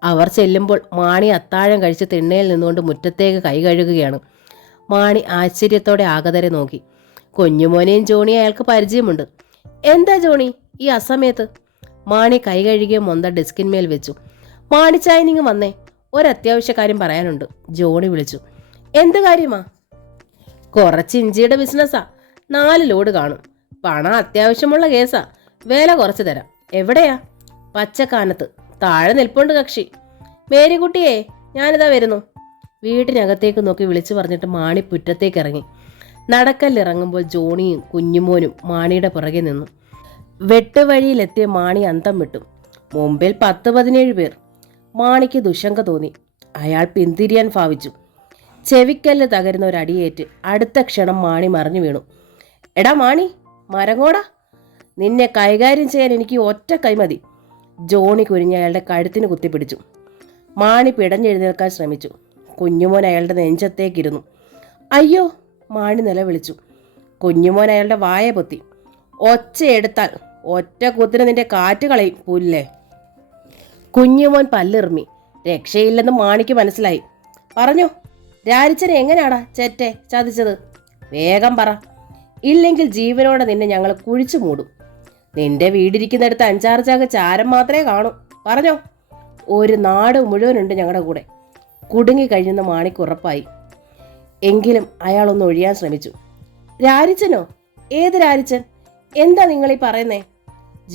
അവർ ചെല്ലുമ്പോൾ മാണി അത്താഴം കഴിച്ച് തിണ്ണയിൽ നിന്നുകൊണ്ട് മുറ്റത്തേക്ക് കൈ കഴുകുകയാണ്. മാണി ആശ്ചര്യത്തോടെ ആഗതരെ നോക്കി. കുഞ്ഞുമോനെയും ജോണിയും അയാൾക്ക് പരിചയമുണ്ട്. എന്താ ജോണി ഈ അസമയത്ത്? മാണി കൈ കഴുകിയ മൊന്ത ഡെസ്കിന്മേൽ വെച്ചു. മാണിച്ചായനിങ് വന്നേ, ഒരത്യാവശ്യ കാര്യം പറയാനുണ്ട്, ജോണി വിളിച്ചു. എന്ത് കാര്യമാ? കുറച്ച് ഇഞ്ചിയുടെ ബിസിനസ്സാ. 4 ലോഡ് കാണും. പണം അത്യാവശ്യമുള്ള കേസാ. വില കുറച്ച് തരാം. എവിടെയാ? പച്ചക്കാനത്ത്. താഴെ നിൽപ്പുണ്ട് കക്ഷി. മേരിക്കുട്ടിയേ, ഞാനിതാ വരുന്നു. വീട്ടിനകത്തേക്ക് നോക്കി വിളിച്ചു പറഞ്ഞിട്ട് മാണി പുറ്റത്തേക്ക് ഇറങ്ങി. നടക്കല്ലിറങ്ങുമ്പോൾ ജോണിയും കുഞ്ഞുമോനും മാണിയുടെ പുറകെ നിന്നു. വെട്ടുവഴിയിലെത്തിയ മാണി അന്തം വിട്ടു. മുമ്പിൽ 10-17 പേർ. മാണിക്ക് ദുശങ്ക തോന്നി. അയാൾ പിന്തിരിയാൻ ഭാവിച്ചു. ചെവിക്കല്ല് തകരുന്ന ഒരടിയേറ്റ് അടുത്ത ക്ഷണം മാണി മറിഞ്ഞു വീണു. എടാ മാണി, മരങ്ങോടാ, നിന്നെ കൈകാര്യം ചെയ്യാൻ എനിക്ക് ഒറ്റ കൈമതി. ജോണി കുനിഞ്ഞ് അയാളുടെ കഴുത്തിന് കുത്തിപ്പിടിച്ചു. മാണി പിടഞ്ഞെഴുന്നേൽക്കാൻ ശ്രമിച്ചു. കുഞ്ഞുമോൻ അയാളുടെ നെഞ്ചത്തേക്കിരുന്നു. അയ്യോ, മാണി നിലവിളിച്ചു. കുഞ്ഞുമോൻ അയാളുടെ വായ പൊത്തി. ഒച്ചയെടുത്താൽ ഒറ്റ കുത്തിന് നിന്റെ കാറ്റ് കളയും പുല്ലേ. കുഞ്ഞുമോൻ പല്ലിറുമ്മി. രക്ഷയില്ലെന്ന് മാണിക്ക് മനസ്സിലായി. പറഞ്ഞോ, രാരിച്ചനെ എങ്ങനെയാടാ ചേറ്റെ ചതിച്ചത്? വേഗം പറ, ഇല്ലെങ്കിൽ ജീവനോടെ നിന്നെ ഞങ്ങൾ കുഴിച്ചു മൂടും. നിന്റെ വീടിരിക്കുന്നിടത്ത് 5-6 ചാക്ക് ചാരം മാത്രമേ കാണൂ. പറഞ്ഞോ. ഒരു നാട് മുഴുവനുണ്ട് ഞങ്ങളുടെ കൂടെ. കുടുങ്ങിക്കഴിഞ്ഞെന്ന് മാണിക്ക് ഉറപ്പായി. എങ്കിലും അയാളൊന്ന് ഒഴിയാൻ ശ്രമിച്ചു. രാരിച്ചനോ? ഏത് രാരിച്ചൻ? എന്താ നിങ്ങളീ പറയുന്നേ?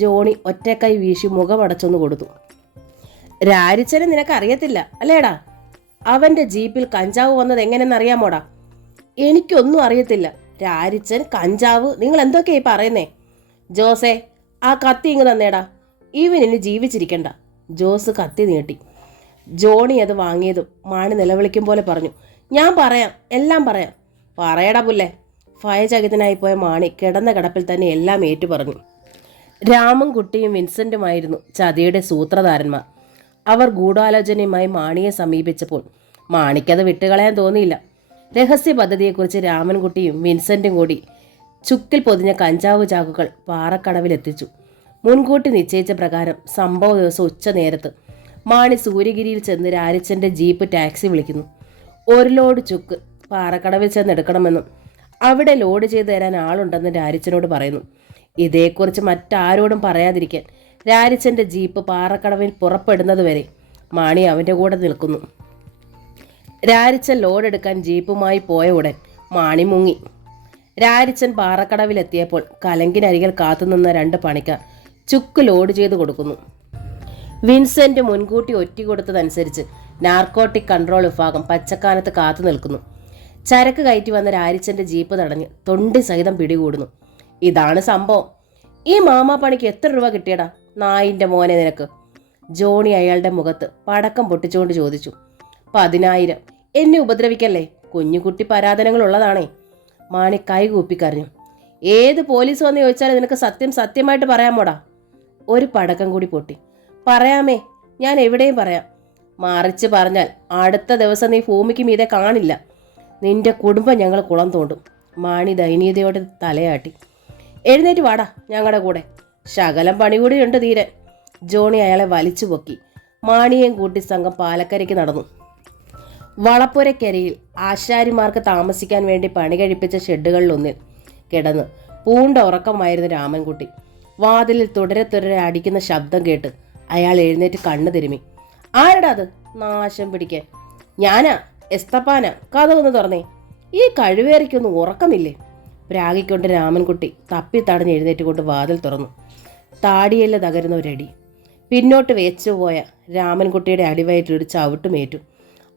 ജോണി ഒറ്റക്കൈ വീശി മുഖമടച്ചൊന്ന് കൊടുത്തു. രാരിച്ചനെ നിനക്കറിയത്തില്ല അല്ലേടാ? അവന്റെ ജീപ്പിൽ കഞ്ചാവ് വന്നത് എങ്ങനെയെന്നറിയാമോടാ? എനിക്കൊന്നും അറിയത്തില്ല. രാരിച്ചൻ, കഞ്ചാവ്, നിങ്ങൾ എന്തൊക്കെയായി പറയുന്നേ? ജോസേ, ആ കത്തി ഇങ്ങ് തന്നേടാ. ഇവനിനി ജീവിച്ചിരിക്കണ്ട. ജോസ് കത്തി നീട്ടി. ജോണി അത് വാങ്ങിയതും മാണി നിലവിളിക്കും പോലെ പറഞ്ഞു, ഞാൻ പറയാം, എല്ലാം പറയാം. പറയടാ പുല്ലേ. ഭയചകിതനായി പോയ മാണി കിടന്ന കിടപ്പിൽ തന്നെ എല്ലാം ഏറ്റു പറഞ്ഞു. രാമൻകുട്ടിയും വിൻസെന്റുമായിരുന്നു ചതിയുടെ സൂത്രധാരന്മാർ. അവർ ഗൂഢാലോചനയുമായി മാണിയെ സമീപിച്ചപ്പോൾ മാണിക്കത് വിട്ടുകളയാൻ തോന്നിയില്ല. രഹസ്യ പദ്ധതിയെക്കുറിച്ച് രാമൻകുട്ടിയും വിൻസെന്റും കൂടി ചുക്കിൽ പൊതിഞ്ഞ കഞ്ചാവ് ചാക്കുകൾ പാറക്കടവിലെത്തിച്ചു. മുൻകൂട്ടി നിശ്ചയിച്ച പ്രകാരം സംഭവ ദിവസം ഉച്ചനേരത്ത് മാണി സൂര്യഗിരിയിൽ ചെന്ന് രാരിച്ചൻ്റെ ജീപ്പ് ടാക്സി വിളിക്കുന്നു. ഒരു ലോഡ് ചുക്ക് പാറക്കടവിൽ ചെന്ന് എടുക്കണമെന്നും അവിടെ ലോഡ് ചെയ്ത് തരാൻ ആളുണ്ടെന്ന് രാരിച്ചനോട് പറയുന്നു. ഇതേക്കുറിച്ച് മറ്റാരോടും പറയാതിരിക്കാൻ രാരിച്ചൻ്റെ ജീപ്പ് പാറക്കടവിൽ പുറപ്പെടുന്നതുവരെ മാണി അവൻ്റെ കൂടെ നിൽക്കുന്നു. രാരിച്ചൻ ലോഡെടുക്കാൻ ജീപ്പുമായി പോയ ഉടൻ മാണി മുങ്ങി. രാരിച്ചൻ പാറക്കടവിലെത്തിയപ്പോൾ കലങ്കിനരികിൽ കാത്തുനിന്ന 2 പണിക്കാർ ചുക്ക് ലോഡ് ചെയ്ത് കൊടുക്കുന്നു. വിൻസെന്റ് മുൻകൂട്ടി ഒറ്റിക്കൊടുത്തതനുസരിച്ച് നാർക്കോട്ടിക് കൺട്രോൾ വിഭാഗം പച്ചക്കാനത്ത് കാത്തു നിൽക്കുന്നു. ചരക്ക് കയറ്റി വന്ന രാരിച്ചൻ്റെ ജീപ്പ് തടഞ്ഞ് തൊണ്ടി സഹിതം പിടികൂടുന്നു. ഇതാണ് സംഭവം. ഈ മാമാപ്പണിക്ക് എത്ര രൂപ കിട്ടിയടാ നായിൻ്റെ മോനെ നിനക്ക്? ജോണി അയാളുടെ മുഖത്ത് പടക്കം പൊട്ടിച്ചുകൊണ്ട് ചോദിച്ചു. 10,000. എന്നെ ഉപദ്രവിക്കല്ലേ, കുഞ്ഞുകുട്ടി പരാധനങ്ങളുള്ളതാണേ. മാണി കൈകൂപ്പിക്കറിഞ്ഞു. ഏത് പോലീസ് വന്ന് ചോദിച്ചാലും നിനക്ക് സത്യമായിട്ട് പറയാമോടാ? ഒരു പടക്കം കൂടി പൊട്ടി. പറയാമേ, ഞാൻ എവിടെയും പറയാം. മറിച്ച് പറഞ്ഞാൽ അടുത്ത ദിവസം നീ ഭൂമിക്ക് മീതെ കാണില്ല. നിന്റെ കുടുംബം ഞങ്ങൾ കുളം തോണ്ടും. മാണി ദയനീയതയോടെ തലയാട്ടി. എഴുന്നേറ്റ് വാടാ ഞങ്ങളുടെ കൂടെ, ശകലം പണി കൂടിയുണ്ട് തീരെ. ജോണി അയാളെ വലിച്ചു പൊക്കി. മാണിയെയും കൂട്ടി സംഘം പാലക്കരയ്ക്ക് നടന്നു. വളപ്പുരയ്ക്കരിയിൽ ആശാരിമാർക്ക് താമസിക്കാൻ വേണ്ടി പണി കഴിപ്പിച്ച ഷെഡുകളിലൊന്നിൽ കിടന്ന് പൂണ്ട ഉറക്കമായിരുന്നു രാമൻകുട്ടി. വാതിലിൽ തുടരെ അടിക്കുന്ന ശബ്ദം കേട്ട് അയാൾ എഴുന്നേറ്റ് കണ്ണു തിരുമ്മി. ആരടാ അത്? നാശം പിടിക്കാൻ. ഞാനാ, എസ്തപ്പാനാ. കഥകൊന്ന് തുറന്നേ. ഈ കഴിവേറിക്കൊന്നും ഉറക്കമില്ലേ? പ്രാഗിക്കൊണ്ട് രാമൻകുട്ടി തപ്പി തടഞ്ഞ് എഴുന്നേറ്റുകൊണ്ട് വാതിൽ തുറന്നു. താടിയെല്ല് തകരുന്ന ഒരടി. പിന്നോട്ട് വേച്ചുപോയ രാമൻകുട്ടിയുടെ അടിവയറ്റിലൊരു ചവിട്ടുമേറ്റു.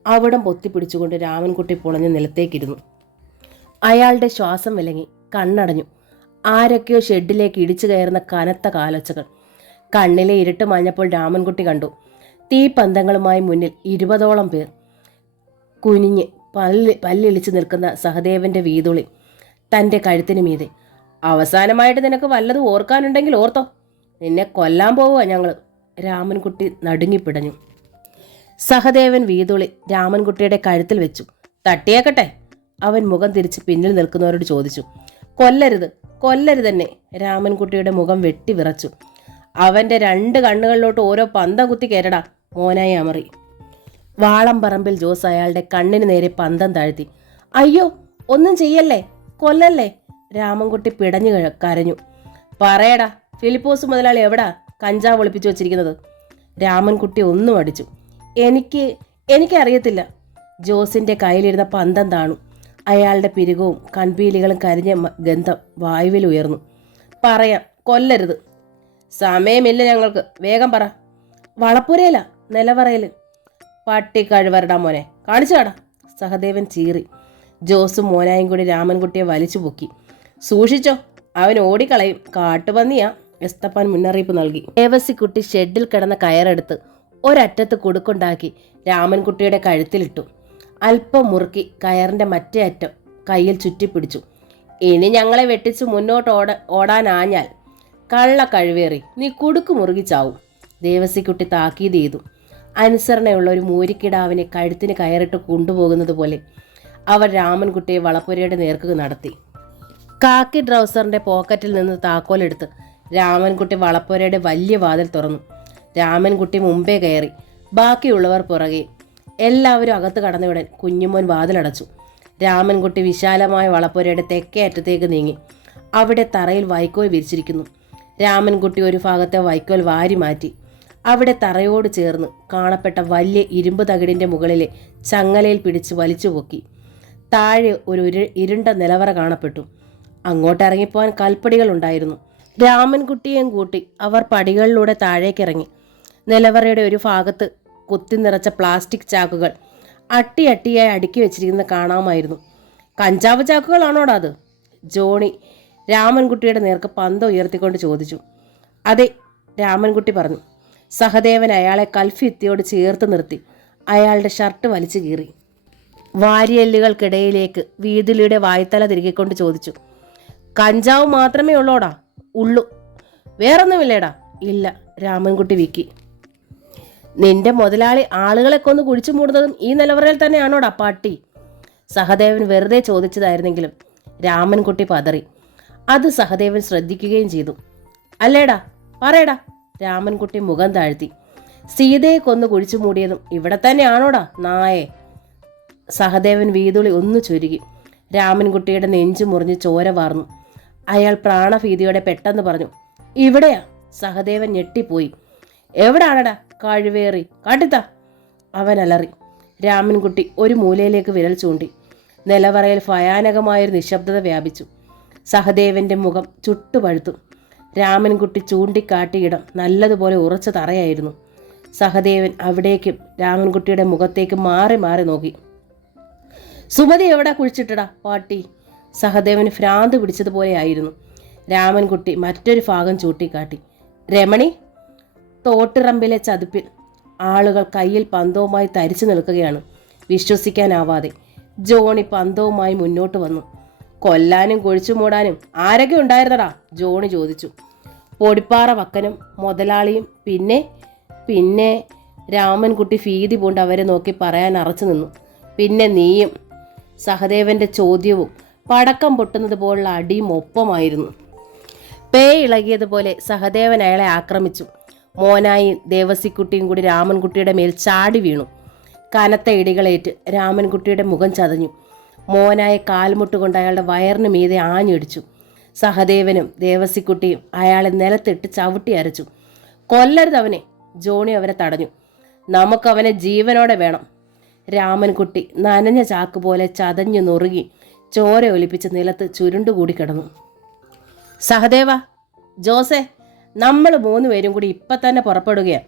അവിടം പൊത്തിപ്പിടിച്ചുകൊണ്ട് രാമൻകുട്ടി പുളഞ്ഞ് നിലത്തേക്കിരുന്നു. അയാളുടെ ശ്വാസം വിലങ്ങി, കണ്ണടഞ്ഞു. ആരൊക്കെയോ ഷെഡിലേക്ക് ഇടിച്ചു കയറുന്ന കനത്ത കാലൊച്ചകൾ. കണ്ണിലെ ഇരുട്ട് മാഞ്ഞപ്പോൾ രാമൻകുട്ടി കണ്ടു. തീപ്പന്തങ്ങളുമായി മുന്നിൽ 20ഓളം പേർ. കുനിഞ്ഞ് പല്ലിളിച്ച് നിൽക്കുന്ന സഹദേവന്റെ വീതുളി തൻ്റെ കഴുത്തിന് മീതെ. അവസാനമായിട്ട് നിനക്ക് വല്ലതും ഓർക്കാനുണ്ടെങ്കിൽ ഓർത്തോ, നിന്നെ കൊല്ലാൻ പോവുക ഞങ്ങൾ. രാമൻകുട്ടി നടുങ്ങിപ്പിടഞ്ഞു. സഹദേവൻ വീതുളി രാമൻകുട്ടിയുടെ കഴുത്തിൽ വെച്ചു. തട്ടിയേക്കട്ടെ? അവൻ മുഖം തിരിച്ച് പിന്നിൽ നിൽക്കുന്നവരോട് ചോദിച്ചു. കൊല്ലരുതെന്നെ. രാമൻകുട്ടിയുടെ മുഖം വെട്ടി വിറച്ചു. അവൻ്റെ 2 കണ്ണുകളിലോട്ട് ഓരോ പന്തം കുത്തി കയറടാ മോനായി അമറി. വാളംപറമ്പിൽ ജോസ് അയാളുടെ കണ്ണിന് നേരെ പന്തം താഴ്ത്തി. അയ്യോ, ഒന്നും ചെയ്യല്ലേ, കൊല്ലല്ലേ. രാമൻകുട്ടി പിടഞ്ഞു കരഞ്ഞു. പറയടാ, ഫിലിപ്പോസ് മുതലാളി എവിടാ കഞ്ചാവ് ഒളിപ്പിച്ചു വച്ചിരിക്കുന്നത്? രാമൻകുട്ടി ഒന്നും അടിച്ചു. എനിക്കറിയത്തില്ല. ജോസിന്റെ കയ്യിലിരുന്ന പന്തം താണു. അയാളുടെ പിരുകവും കൺപീലികളും കരിഞ്ഞ ഗന്ധം വായുവിൽ ഉയർന്നു. പറയാം, കൊല്ലരുത്. സമയമില്ല ഞങ്ങൾക്ക്, വേഗം പറ. വളപ്പുരയില, നിലവറയിൽ. പട്ടി കഴിവരടാ മോനെ, കാണിച്ചാടാ. സഹദേവൻ ചീറി. ജോസും മോനായും കൂടി രാമൻകുട്ടിയെ വലിച്ചു പൊക്കി. സൂക്ഷിച്ചോ, അവൻ ഓടിക്കളയും, കാട്ടുപന്നിയാ. എസ്തപ്പാൻ മുന്നറിയിപ്പ് നൽകി. ദേവസിക്കുട്ടി ഷെഡിൽ കിടന്ന കയറെടുത്ത് ഒരറ്റത്ത് കുടുക്കുണ്ടാക്കി രാമൻകുട്ടിയുടെ കഴുത്തിലിട്ടു. അല്പം മുറുക്കി കയറിൻ്റെ മറ്റേ അറ്റം കയ്യിൽ ചുറ്റിപ്പിടിച്ചു. ഇനി ഞങ്ങളെ വെട്ടിച്ച് മുന്നോട്ട് ഓടാനാഞ്ഞാൽ കള്ള കഴിവേറി നീ കുടുക്ക് മുറുകിച്ചാവും. ദേവസിക്കുട്ടി താക്കീത് ചെയ്തു. അനുസരണയുള്ള ഒരു മൂരിക്കിടാവിനെ കഴുത്തിന് കയറിട്ട് കൊണ്ടുപോകുന്നത് പോലെ അവർ രാമൻകുട്ടിയെ വളപ്പുരയുടെ നേർക്ക് നടത്തി. കാക്കി ട്രൗസറിൻ്റെ പോക്കറ്റിൽ നിന്ന് താക്കോലെടുത്ത് രാമൻകുട്ടി വളപ്പുരയുടെ വലിയ വാതിൽ തുറന്നു. രാമൻകുട്ടി മുമ്പേ കയറി, ബാക്കിയുള്ളവർ പുറകെ. എല്ലാവരും അകത്ത് കടന്നയുടൻ കുഞ്ഞുമോൻ വാതിലടച്ചു. രാമൻകുട്ടി വിശാലമായ വളപ്പുരയുടെ തെക്കേ അറ്റത്തേക്ക് നീങ്ങി. അവിടെ തറയിൽ വൈക്കോൽ വിരിച്ചിരിക്കുന്നു. രാമൻകുട്ടി ഒരു ഭാഗത്തെ വൈക്കോൽ വാരി മാറ്റി. അവിടെ തറയോട് ചേർന്ന് കാണപ്പെട്ട വലിയ ഇരുമ്പ് തകിടിൻ്റെ മുകളിലെ ചങ്ങലയിൽ പിടിച്ച് വലിച്ചു പൊക്കി. താഴെ ഒരു ഇരുണ്ട നിലവറ കാണപ്പെട്ടു. അങ്ങോട്ടിറങ്ങിപ്പോവാൻ കൽപ്പടികളുണ്ടായിരുന്നു. രാമൻകുട്ടിയെയും കൂട്ടി അവർ പടികളിലൂടെ താഴേക്കിറങ്ങി. നിലവറയുടെ ഒരു ഭാഗത്ത് കുത്തി നിറച്ച പ്ലാസ്റ്റിക് ചാക്കുകൾ അട്ടിയായി അടുക്കി വെച്ചിരിക്കുന്നത് കാണാമായിരുന്നു. കഞ്ചാവ് ചാക്കുകളാണോടാ അത്? ജോണി രാമൻകുട്ടിയുടെ നേർക്ക് പന്ത് ഉയർത്തിക്കൊണ്ട് ചോദിച്ചു. അതെ, രാമൻകുട്ടി പറഞ്ഞു. സഹദേവൻ അയാളെ കൽഫിത്തിയോട് ചേർത്ത് നിർത്തി അയാളുടെ ഷർട്ട് വലിച്ചു കീറി. വാരിയെല്ലുകൾക്കിടയിലേക്ക് വീതിലിയുടെ വായ്ത്തല തിരികെക്കൊണ്ട് ചോദിച്ചു. കഞ്ചാവ് മാത്രമേ ഉള്ളോടാ? ഉള്ളു. വേറൊന്നുമില്ലേടാ? ഇല്ല, രാമൻകുട്ടി വിക്കി. നിന്റെ മുതലാളി ആളുകളെ കൊന്ന് കുഴിച്ചു മൂടുന്നതും ഈ നിലവറയിൽ തന്നെയാണോടാ പട്ടി? സഹദേവൻ വെറുതെ ചോദിച്ചതായിരുന്നെങ്കിലും രാമൻകുട്ടി പതറി. അത് സഹദേവൻ ശ്രദ്ധിക്കുകയും ചെയ്തു. അല്ലേടാ, പറയടാ. രാമൻകുട്ടി മുഖം താഴ്ത്തി. സീതയെ കൊന്ന് കുഴിച്ചു മൂടിയതും ഇവിടെ തന്നെയാണോടാ നായേ? സഹദേവൻ വീതുളി ഒന്നു ചുരുങ്ങി. രാമൻകുട്ടിയുടെ നെഞ്ചു മുറിഞ്ഞ് ചോര വാർന്നു. അയാൾ പ്രാണഭീതിയോടെ പെട്ടെന്ന് പറഞ്ഞു, ഇവിടെയാ. സഹദേവൻ ഞെട്ടിപ്പോയി. എവിടാണടാ കഴിവേറി? കാട്ടിത്താ. അവൻ അലറി. രാമൻകുട്ടി ഒരു മൂലയിലേക്ക് വിരൽ ചൂണ്ടി. നിലവറയിൽ ഭയാനകമായൊരു നിശബ്ദത വ്യാപിച്ചു. സഹദേവന്റെ മുഖം ചുട്ടുപഴുത്തു. രാമൻകുട്ടി ചൂണ്ടിക്കാട്ടിയിടം നല്ലതുപോലെ ഉറച്ച തറയായിരുന്നു. സഹദേവൻ അവിടേക്കും രാമൻകുട്ടിയുടെ മുഖത്തേക്ക് മാറി മാറി നോക്കി. സുമതി എവിടെ കുഴിച്ചിട്ടടാ പാട്ടി? സഹദേവന് ഭ്രാന്ത് പിടിച്ചതുപോലെയായിരുന്നു. രാമൻകുട്ടി മറ്റൊരു ഭാഗം ചൂണ്ടിക്കാട്ടി. രമണി. തോട്ടിറമ്പിലെ ചതുപ്പിൽ ആളുകൾ കയ്യിൽ പന്തവുമായി തരിച്ചു നിൽക്കുകയാണ്. വിശ്വസിക്കാനാവാതെ ജോണി പന്തവുമായി മുന്നോട്ട് വന്നു. കൊല്ലാനും കുഴിച്ചു മൂടാനും ആരൊക്കെ ഉണ്ടായിരുന്നടാ? ജോണി ചോദിച്ചു. പൊടിപ്പാറ വക്കനും മുതലാളിയും പിന്നെ രാമൻകുട്ടി ഭീതി പൂണ്ട് അവരെ നോക്കി പറയാൻ അറച്ചു നിന്നു. പിന്നെ നീയും. സഹദേവന്റെ ചോദ്യവും പടക്കം പൊട്ടുന്നത് പോലുള്ള അടിയും ഒപ്പമായിരുന്നു. പേ ഇളകിയതുപോലെ സഹദേവൻ അയാളെ ആക്രമിച്ചു. മോനായും ദേവസിക്കുട്ടിയും കൂടി രാമൻകുട്ടിയുടെ മേൽ ചാടി വീണു. കനത്ത ഇടികളേറ്റ് രാമൻകുട്ടിയുടെ മുഖം ചതഞ്ഞു. മോനായ കാൽമുട്ടുകൊണ്ട് അയാളുടെ വയറിന് മീതെ ആഞ്ഞിടിച്ചു. സഹദേവനും ദേവസിക്കുട്ടിയും അയാളെ നിലത്തിട്ട് ചവിട്ടി അരച്ചു. കൊല്ലരുതവനെ. ജോണി അവരെ തടഞ്ഞു. നമുക്കവനെ ജീവനോടെ വേണം. രാമൻകുട്ടി നനഞ്ഞ ചാക്ക് പോലെ ചതഞ്ഞു നുറുകി ചോര ഒലിപ്പിച്ച് നിലത്ത് ചുരുണ്ടുകൂടി കിടന്നു. സഹദേവ, ജോസെ, നമ്മൾ 3 പേരും കൂടി ഇപ്പം തന്നെ പുറപ്പെടുകയാണ്.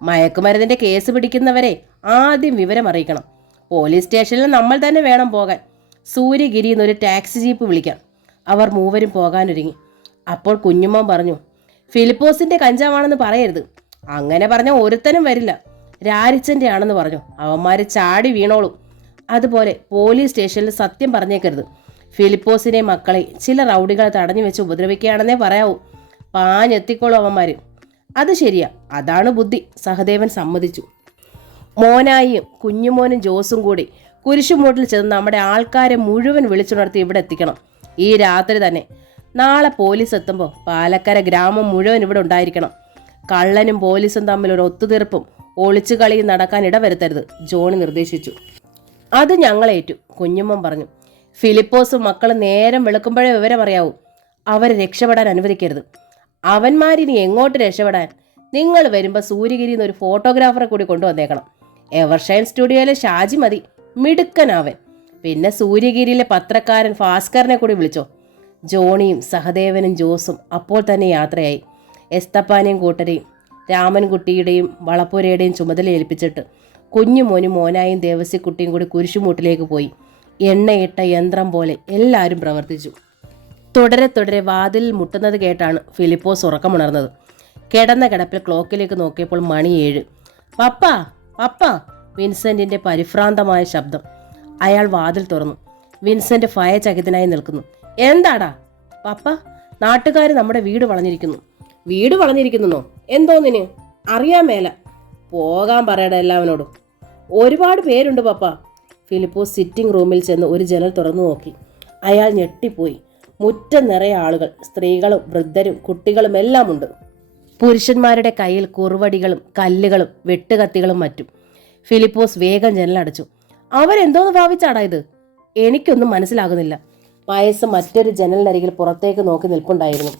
മയക്കുമരുന്നിൻ്റെ കേസ് പിടിക്കുന്നവരെ ആദ്യം വിവരം അറിയിക്കണം. പോലീസ് സ്റ്റേഷനിൽ നമ്മൾ തന്നെ വേണം പോകാൻ. സൂര്യഗിരിയിൽ നിന്നൊരു ടാക്സി ജീപ്പ് വിളിക്കാം. അവർ 3 പോകാനൊരുങ്ങി. അപ്പോൾ കുഞ്ഞുമ്മൻ പറഞ്ഞു, ഫിലിപ്പോസിൻ്റെ കഞ്ചാവാണെന്ന് പറയരുത്. അങ്ങനെ പറഞ്ഞാൽ ഒരുത്തനും വരില്ല. രാരിച്ചൻ്റെ ആണെന്ന് പറഞ്ഞു. അവന്മാർ ചാടി വീണോളും. അതുപോലെ പോലീസ് സ്റ്റേഷനിൽ സത്യം പറഞ്ഞേക്കരുത്. ഫിലിപ്പോസിനെ മക്കളെ ചില റൗഡികളെ തടഞ്ഞു വെച്ച് ഉപദ്രവിക്കുകയാണെന്നേ പറയാവൂ. പാഞ്ഞെത്തിക്കോളും അവന്മാർ. അത് ശരിയാ, അതാണ് ബുദ്ധി. സഹദേവൻ സമ്മതിച്ചു. മോനായും കുഞ്ഞുമോനും ജോസും കൂടി കുരിശുമൂട്ടിൽ ചെന്ന് നമ്മുടെ ആൾക്കാരെ മുഴുവൻ വിളിച്ചുണർത്തി ഇവിടെ എത്തിക്കണം. ഈ രാത്രി തന്നെ. നാളെ പോലീസ് എത്തുമ്പോൾ പാലക്കര ഗ്രാമം മുഴുവൻ ഇവിടെ ഉണ്ടായിരിക്കണം. കള്ളനും പോലീസും തമ്മിൽ ഒരു ഒത്തുതീർപ്പും ഒളിച്ചു കളിയും നടക്കാൻ ഇടവരുത്തരുത്, ജോണി നിർദ്ദേശിച്ചു. അത് ഞങ്ങളേറ്റു, കുഞ്ഞുമ്മൻ പറഞ്ഞു. ഫിലിപ്പോസും മക്കളും നേരം വെളുക്കുമ്പോഴേ വിവരമറിയാവൂ. അവരെ രക്ഷപ്പെടാൻ അനുവദിക്കരുത്. അവന്മാരിനി എങ്ങോട്ട് രക്ഷപ്പെടാൻ? നിങ്ങൾ വരുമ്പോൾ സൂര്യഗിരിയിൽ നിന്ന് ഒരു ഫോട്ടോഗ്രാഫറെ കൂടി കൊണ്ടുവന്നേക്കണം. എവർഷൈൻ സ്റ്റുഡിയോയിലെ ഷാജി മതി, മിടുക്കനാവൻ. പിന്നെ സൂര്യഗിരിയിലെ പത്രക്കാരൻ ഭാസ്കറിനെ കൂടി വിളിച്ചോ. ജോണിയും സഹദേവനും ജോസും അപ്പോൾ തന്നെ യാത്രയായി. എസ്തപ്പാനെയും കൂട്ടരെയും രാമൻകുട്ടിയുടെയും വളപ്പുരയുടെയും ചുമതല ഏൽപ്പിച്ചിട്ട് കുഞ്ഞുമോനും മോനായും ദേവസിക്കുട്ടിയും കൂടി കുരിശുമൂട്ടിലേക്ക് പോയി. എണ്ണയിട്ട യന്ത്രം പോലെ എല്ലാവരും പ്രവർത്തിച്ചു. തുടരെ വാതിലിൽ മുട്ടുന്നത് കേട്ടാണ് ഫിലിപ്പോസ് ഉറക്കമുണർന്നത്. കിടന്ന കിടപ്പിൽ ക്ലോക്കിലേക്ക് നോക്കിയപ്പോൾ മണി 7. പപ്പാ പപ്പാ, വിൻസെന്റിന്റെ പരിഭ്രാന്തമായ ശബ്ദം. അയാൾ വാതിൽ തുറന്നു. വിൻസെന്റ് ഭയചകിതനായി നിൽക്കുന്നു. എന്താടാ? പപ്പ, നാട്ടുകാർ നമ്മുടെ വീട് വളഞ്ഞിരിക്കുന്നു. വീട് വളഞ്ഞിരിക്കുന്നോ? എന്തോന്നിന്? അറിയാൻ മേല. പോകാൻ പറയട എല്ലാവനോടും. ഒരുപാട് പേരുണ്ട് പപ്പ. ഫിലിപ്പോസ് സിറ്റിംഗ് റൂമിൽ ചെന്ന് ഒരു ജനൽ തുറന്നു നോക്കി. അയാൾ ഞെട്ടിപ്പോയി. മുറ്റം നിറയെ ആളുകൾ, സ്ത്രീകളും വൃദ്ധരും കുട്ടികളും എല്ലാം ഉണ്ട്. പുരുഷന്മാരുടെ കയ്യിൽ കുറുവടികളും കല്ലുകളും വെട്ടുകത്തികളും മറ്റും. ഫിലിപ്പോസ് വേഗം ജനലടച്ചു. അവരെന്തോന്ന് ഭാവിച്ചാടാ ഇത്? എനിക്കൊന്നും മനസ്സിലാകുന്നില്ല. വയസ്സ് മറ്റൊരു ജനലിനരികിൽ പുറത്തേക്ക് നോക്കി നിൽപ്പുണ്ടായിരുന്നു.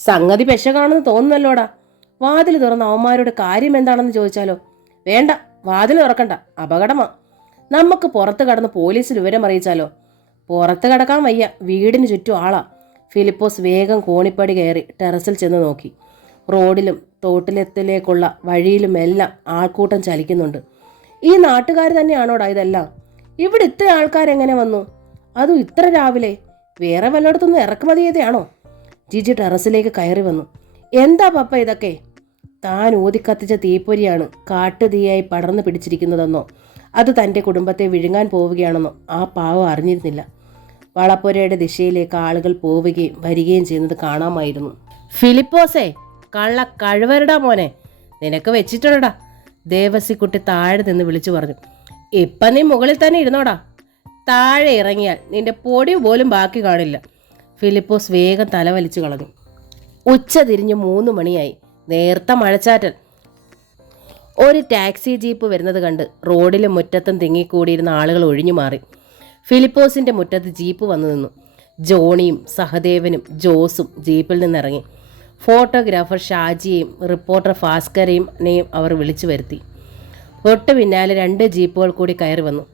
സംഗതി പെശകാണെന്ന് തോന്നുന്നല്ലോടാ. വാതിൽ തുറന്ന അവന്മാരുടെ കാര്യം എന്താണെന്ന് ചോദിച്ചാലോ? വേണ്ട, വാതിൽ തുറക്കണ്ട, അപകടമാ. നമുക്ക് പുറത്ത് കടന്ന് പോലീസിൽ വിവരം അറിയിച്ചാലോ? പുറത്ത് കടക്കാൻ വയ്യ, വീടിന് ചുറ്റും ആളാ. ഫിലിപ്പോസ് വേഗം കോണിപ്പടി കയറി ടെറസിൽ ചെന്ന് നോക്കി. റോഡിലും തോട്ടിലെത്തിലേക്കുള്ള വഴിയിലുമെല്ലാം ആൾക്കൂട്ടം ചലിക്കുന്നുണ്ട്. ഈ നാട്ടുകാർ തന്നെയാണോടാ ഇതെല്ലാം? ഇവിടെ ഇത്ര ആൾക്കാരെങ്ങനെ വന്നു? അതും ഇത്ര രാവിലെ? വേറെ വല്ലയിടത്തുനിന്ന് ഇറക്കുമതി ചെയ്തയാണോ? ജിജി ടെറസിലേക്ക് കയറി വന്നു. എന്താ പപ്പ ഇതൊക്കെ? താൻ ഊതിക്കത്തിച്ച തീപ്പൊരിയാണ് കാട്ടുതീയായി പടർന്നു പിടിച്ചിരിക്കുന്നതെന്നോ അത് തൻ്റെ കുടുംബത്തെ വിഴുങ്ങാൻ പോവുകയാണെന്നോ ആ പാവം അറിഞ്ഞിരുന്നില്ല. വളപ്പുരയുടെ ദിശയിലേക്ക് ആളുകൾ പോവുകയും വരികയും ചെയ്യുന്നത് കാണാമായിരുന്നു. ഫിലിപ്പോസേ, കള്ള കഴിവരടാ മോനെ, നിനക്ക് വെച്ചിട്ടുണ്ടടാ. ദേവസിക്കുട്ടി താഴെ നിന്ന് വിളിച്ചു പറഞ്ഞു. ഇപ്പം നീ മുകളിൽ തന്നെ ഇരുന്നോടാ. താഴെ ഇറങ്ങിയാൽ നിന്റെ പൊടി പോലും ബാക്കി കാണില്ല. ഫിലിപ്പോസ് വേഗം തലവലിച്ചു കളഞ്ഞു. ഉച്ച തിരിഞ്ഞ് 3 മണിയായി. നേർത്ത മഴച്ചാറ്റൽ. ഒരു ടാക്സി ജീപ്പ് വരുന്നത് കണ്ട് റോഡിലും മുറ്റത്തും തിങ്ങിക്കൂടിയിരുന്ന ആളുകൾ ഒഴിഞ്ഞു മാറി. ഫിലിപ്പോസിന്റെ മുറ്റത്ത് ജീപ്പ് വന്നു നിന്നു. ജോണിയും സഹദേവനും ജോസും ജീപ്പിൽ നിന്നിറങ്ങി. ഫോട്ടോഗ്രാഫർ ഷാജിയെയും റിപ്പോർട്ടർ ഭാസ്കരനെയും അവർ വിളിച്ചു വരുത്തി. തൊട്ട് പിന്നാലെ 2 ജീപ്പുകൾ കൂടി കയറി വന്നു.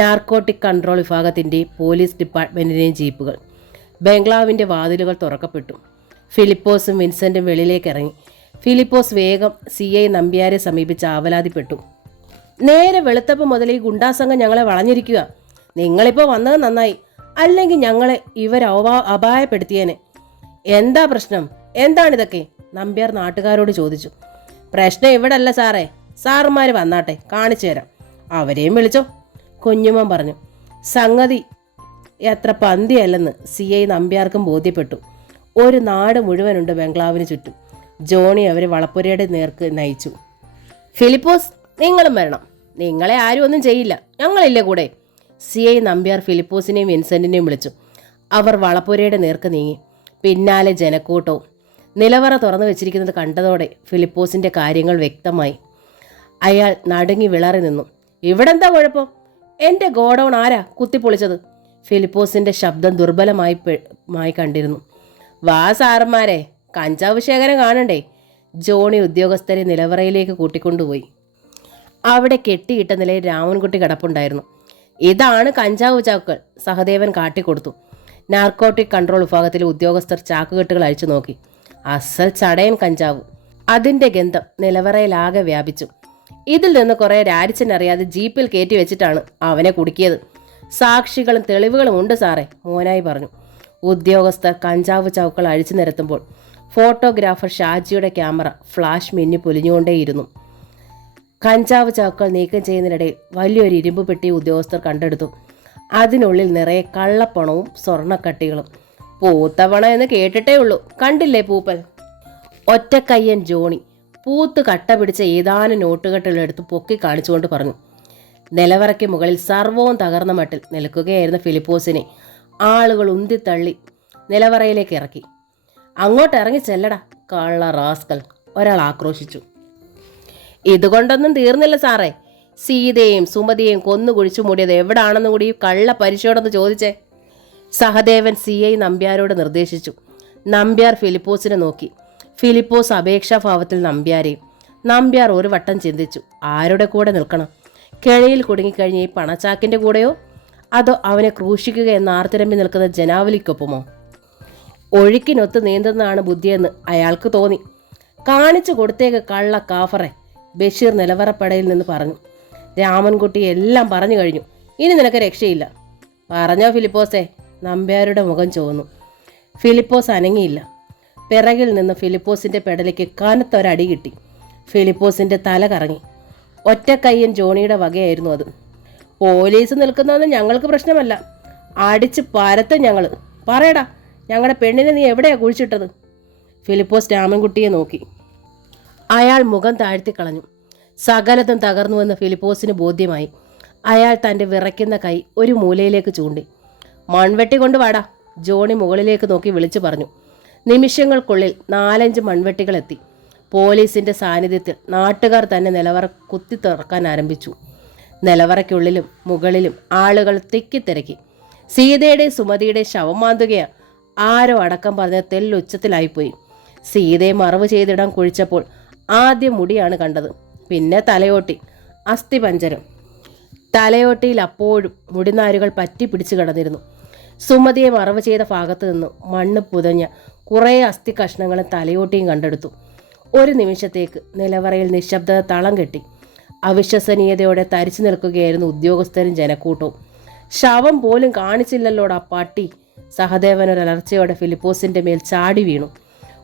നാർക്കോട്ടിക് കൺട്രോൾ വിഭാഗത്തിൻ്റെയും പോലീസ് ഡിപ്പാർട്ട്മെൻറ്റിൻ്റെയും ജീപ്പുകൾ. ബംഗ്ലാവിൻ്റെ വാതിലുകൾ തുറക്കപ്പെട്ടു. ഫിലിപ്പോസും വിൻസെൻറ്റും വെളിയിലേക്ക് ഇറങ്ങി. ഫിലിപ്പോസ് വേഗം CI നമ്പ്യാരെ സമീപിച്ച് ആവലാതിപ്പെട്ടു. നേരെ വെളുത്തപ്പം മുതൽ ഈ ഗുണ്ടാസംഘം ഞങ്ങളെ വളഞ്ഞിരിക്കുക. നിങ്ങളിപ്പോൾ വന്നത് നന്നായി, അല്ലെങ്കിൽ ഞങ്ങളെ അപായപ്പെടുത്തിയേനെ. എന്താ പ്രശ്നം? എന്താണിതൊക്കെ? നമ്പ്യാർ നാട്ടുകാരോട് ചോദിച്ചു. പ്രശ്നം ഇവിടെ അല്ല സാറേ, സാറുമാർ വന്നാട്ടെ, കാണിച്ചു തരാം. അവരെയും വിളിച്ചോ, കുഞ്ഞുമ്മൻ പറഞ്ഞു. സംഗതി അത്ര പന്തിയല്ലെന്ന് CI നമ്പ്യാർക്കും ബോധ്യപ്പെട്ടു. ഒരു നാട് മുഴുവനുണ്ട് ബംഗ്ലാവിന് ചുറ്റും. ജോണി അവരെ വളപ്പുരയുടെ നേർക്ക് നയിച്ചു. ഫിലിപ്പോസ്, നിങ്ങളും വരണം. നിങ്ങളെ ആരും ഒന്നും ചെയ്യില്ല, ഞങ്ങളില്ലേ കൂടെ. CI നമ്പ്യാർ ഫിലിപ്പോസിനെയും വിൻസെന്റിനെയും വിളിച്ചു. അവർ വളപ്പുരയുടെ നേർക്ക് നീങ്ങി. പിന്നാലെ ജനക്കൂട്ടവും. നിലവറ തുറന്നു വെച്ചിരിക്കുന്നത് കണ്ടതോടെ ഫിലിപ്പോസിന്റെ കാര്യങ്ങൾ വ്യക്തമായി. അയാൾ നടുങ്ങി വിളറി നിന്നു. ഇവിടെന്താ കുഴപ്പം? എൻ്റെ ഗോഡൗൺ ആരാ കുത്തിപ്പൊളിച്ചത്? ഫിലിപ്പോസിന്റെ ശബ്ദം ദുർബലമായി കണ്ടിരുന്നു. വാ സാറന്മാരെ, കഞ്ചാവ് ശേഖരം കാണണ്ടേ? ജോണി ഉദ്യോഗസ്ഥരെ നിലവറയിലേക്ക് കൂട്ടിക്കൊണ്ടുപോയി. അവിടെ കെട്ടിയിട്ട നിലയിൽ രാമൻകുട്ടി കിടപ്പുണ്ടായിരുന്നു. ഇതാണ് കഞ്ചാവ് ചാക്കുകൾ, സഹദേവൻ കാട്ടിക്കൊടുത്തു. നാർക്കോട്ടിക് കൺട്രോൾ വിഭാഗത്തിലെ ഉദ്യോഗസ്ഥർ ചാക്കുകെട്ടുകൾ അഴിച്ചു നോക്കി. അസൽ ചടയൻ കഞ്ചാവ്. അതിൻ്റെ ഗന്ധം നിലവറയിലാകെ വ്യാപിച്ചു. ഇതിൽ നിന്ന് കുറേ രാരിച്ചനറിയാതെ ജീപ്പിൽ കയറ്റി വെച്ചിട്ടാണ് അവനെ കുടുക്കിയത്. സാക്ഷികളും തെളിവുകളും ഉണ്ട് സാറേ, മോനായി പറഞ്ഞു. ഉദ്യോഗസ്ഥർ കഞ്ചാവ് ചാക്കുകൾ അഴിച്ചു നിരത്തുമ്പോൾ ഫോട്ടോഗ്രാഫർ ഷാജിയുടെ ക്യാമറ ഫ്ലാഷ് മിന്നി പൊലിഞ്ഞുകൊണ്ടേയിരുന്നു. കഞ്ചാവ് ചാക്കുകൾ നീക്കം ചെയ്യുന്നതിനിടയിൽ വലിയൊരു ഇരുമ്പ് പെട്ടി ഉദ്യോഗസ്ഥർ കണ്ടെടുത്തു. അതിനുള്ളിൽ നിറയെ കള്ളപ്പണവും സ്വർണ്ണക്കട്ടികളും. പൂത്തപണം എന്ന് കേട്ടിട്ടേ ഉള്ളൂ, കണ്ടില്ലേ പൂപ്പൽ? ഒറ്റക്കയ്യൻ ജോണി പൂത്ത് കട്ട പിടിച്ച ഏതാനും നോട്ടുകെട്ടുകളെടുത്ത് പൊക്കി കാണിച്ചുകൊണ്ട് പറഞ്ഞു. നിലവറയ്ക്ക് മുകളിൽ സർവവും തകർന്ന മട്ടിൽ നിൽക്കുകയായിരുന്ന ഫിലിപ്പോസിനെ ആളുകൾ ഉന്തിത്തള്ളി നിലവറയിലേക്ക് ഇറക്കി. അങ്ങോട്ട് ഇറങ്ങി ചെല്ലടാ കള്ള റാസ്കൽ, ഒരാൾ ആക്രോശിച്ചു. ഇതുകൊണ്ടൊന്നും തീർന്നില്ല സാറേ. സീതയും സുമതിയെയും കൊന്നുകുഴിച്ചു മൂടിയത് എവിടാണെന്ന് കൂടി കള്ള പരിശോധന ചോദിച്ചേ. സഹദേവൻ CI നമ്പ്യാരോട് നിർദ്ദേശിച്ചു. നമ്പ്യാർ ഫിലിപ്പോസിനെ നോക്കി. ഫിലിപ്പോസ് അപേക്ഷാഭാവത്തിൽ നമ്പ്യാരെയും. നമ്പ്യാർ ഒരു വട്ടം ചിന്തിച്ചു, ആരുടെ കൂടെ നിൽക്കണം? കിഴയിൽ കുടുങ്ങിക്കഴിഞ്ഞ ഈ പണച്ചാക്കിൻ്റെ കൂടെയോ, അതോ അവനെ ക്രൂശിക്കുക എന്ന് ആർത്തിരമ്പി നിൽക്കുന്ന ജനാവലിക്കൊപ്പമോ? ഒഴുക്കിനൊത്ത് നീന്തുന്നതാണ് ബുദ്ധിയെന്ന് അയാൾക്ക് തോന്നി. കാണിച്ചു കൊടുത്തേക്ക് കള്ള കാഫറെ, ബഷീർ നിലവറപ്പടയിൽ നിന്ന് പറഞ്ഞു. രാമൻകുട്ടി എല്ലാം പറഞ്ഞു കഴിഞ്ഞു, ഇനി നിനക്ക് രക്ഷയില്ല. പറഞ്ഞോ ഫിലിപ്പോസേ? നമ്പ്യാരുടെ മുഖം ചുവന്നു. ഫിലിപ്പോസ് അനങ്ങിയില്ല. പിറകിൽ നിന്ന് ഫിലിപ്പോസിന്റെ പെടലിക്ക് കനത്തൊരടി കിട്ടി. ഫിലിപ്പോസിന്റെ തല കറങ്ങി. ഒറ്റക്കയ്യൻ ജോണിയുടെ വകയായിരുന്നു അത്. പോലീസ് നിൽക്കുന്നതൊന്നും ഞങ്ങൾക്ക് പ്രശ്നമല്ല, അടിച്ച് പരത്തും ഞങ്ങൾ. പറയടാ, ഞങ്ങളുടെ പെണ്ണിനെ നീ എവിടെയാ കുഴിച്ചിട്ടത്? ഫിലിപ്പോസ് രാമൻകുട്ടിയെ നോക്കി. അയാൾ മുഖം താഴ്ത്തിക്കളഞ്ഞു. സകലതും തകർന്നുവെന്ന് ഫിലിപ്പോസിന് ബോധ്യമായി. അയാൾ തൻ്റെ വിറയ്ക്കുന്ന കൈ ഒരു മൂലയിലേക്ക് ചൂണ്ടി. മൺവെട്ടി കൊണ്ടുവാടാ, ജോണി മുകളിലേക്ക് നോക്കി വിളിച്ചു പറഞ്ഞു. നിമിഷങ്ങൾക്കുള്ളിൽ 4-5 മൺവെട്ടികൾ എത്തി. പോലീസിൻ്റെ സാന്നിധ്യത്തിൽ നാട്ടുകാർ തന്നെ നിലവറ കുത്തി തുറക്കാൻ ആരംഭിച്ചു. നിലവറയ്ക്കുള്ളിലും മുകളിലും ആളുകൾ തിക്കിത്തിരക്കി. സീതയുടെ സുമതിയുടെ ശവം മാന്തുകയാ. ആരോ അടക്കം പറഞ്ഞ തെല്ലുച്ചത്തിലായിപ്പോയി. സീതയെ മറവ് ചെയ്തിടാൻ കുഴിച്ചപ്പോൾ ആദ്യം മുടിയാണ് കണ്ടത്, പിന്നെ തലയോട്ടി, അസ്ഥിപഞ്ജരം. തലയോട്ടിയിൽ അപ്പോഴും മുടിനാരുകൾ പറ്റി പിടിച്ചു കിടന്നിരുന്നു. സുമതിയെ മറവ് ചെയ്ത ഭാഗത്തു നിന്ന് മണ്ണ് പുതഞ്ഞ കുറേ അസ്ഥി കഷ്ണങ്ങളും തലയോട്ടിയും കണ്ടെടുത്തു. ഒരു നിമിഷത്തേക്ക് നിലവറയിൽ നിശബ്ദത തളം കെട്ടി. അവിശ്വസനീയതയോടെ തരിച്ചു നിൽക്കുകയായിരുന്നു ഉദ്യോഗസ്ഥരും ജനക്കൂട്ടവും. ശവം പോലും കാണിച്ചില്ലല്ലോടാ പട്ടി. സഹദേവനൊരലർച്ചയോടെ ഫിലിപ്പോസിൻ്റെ മേൽ ചാടി വീണു.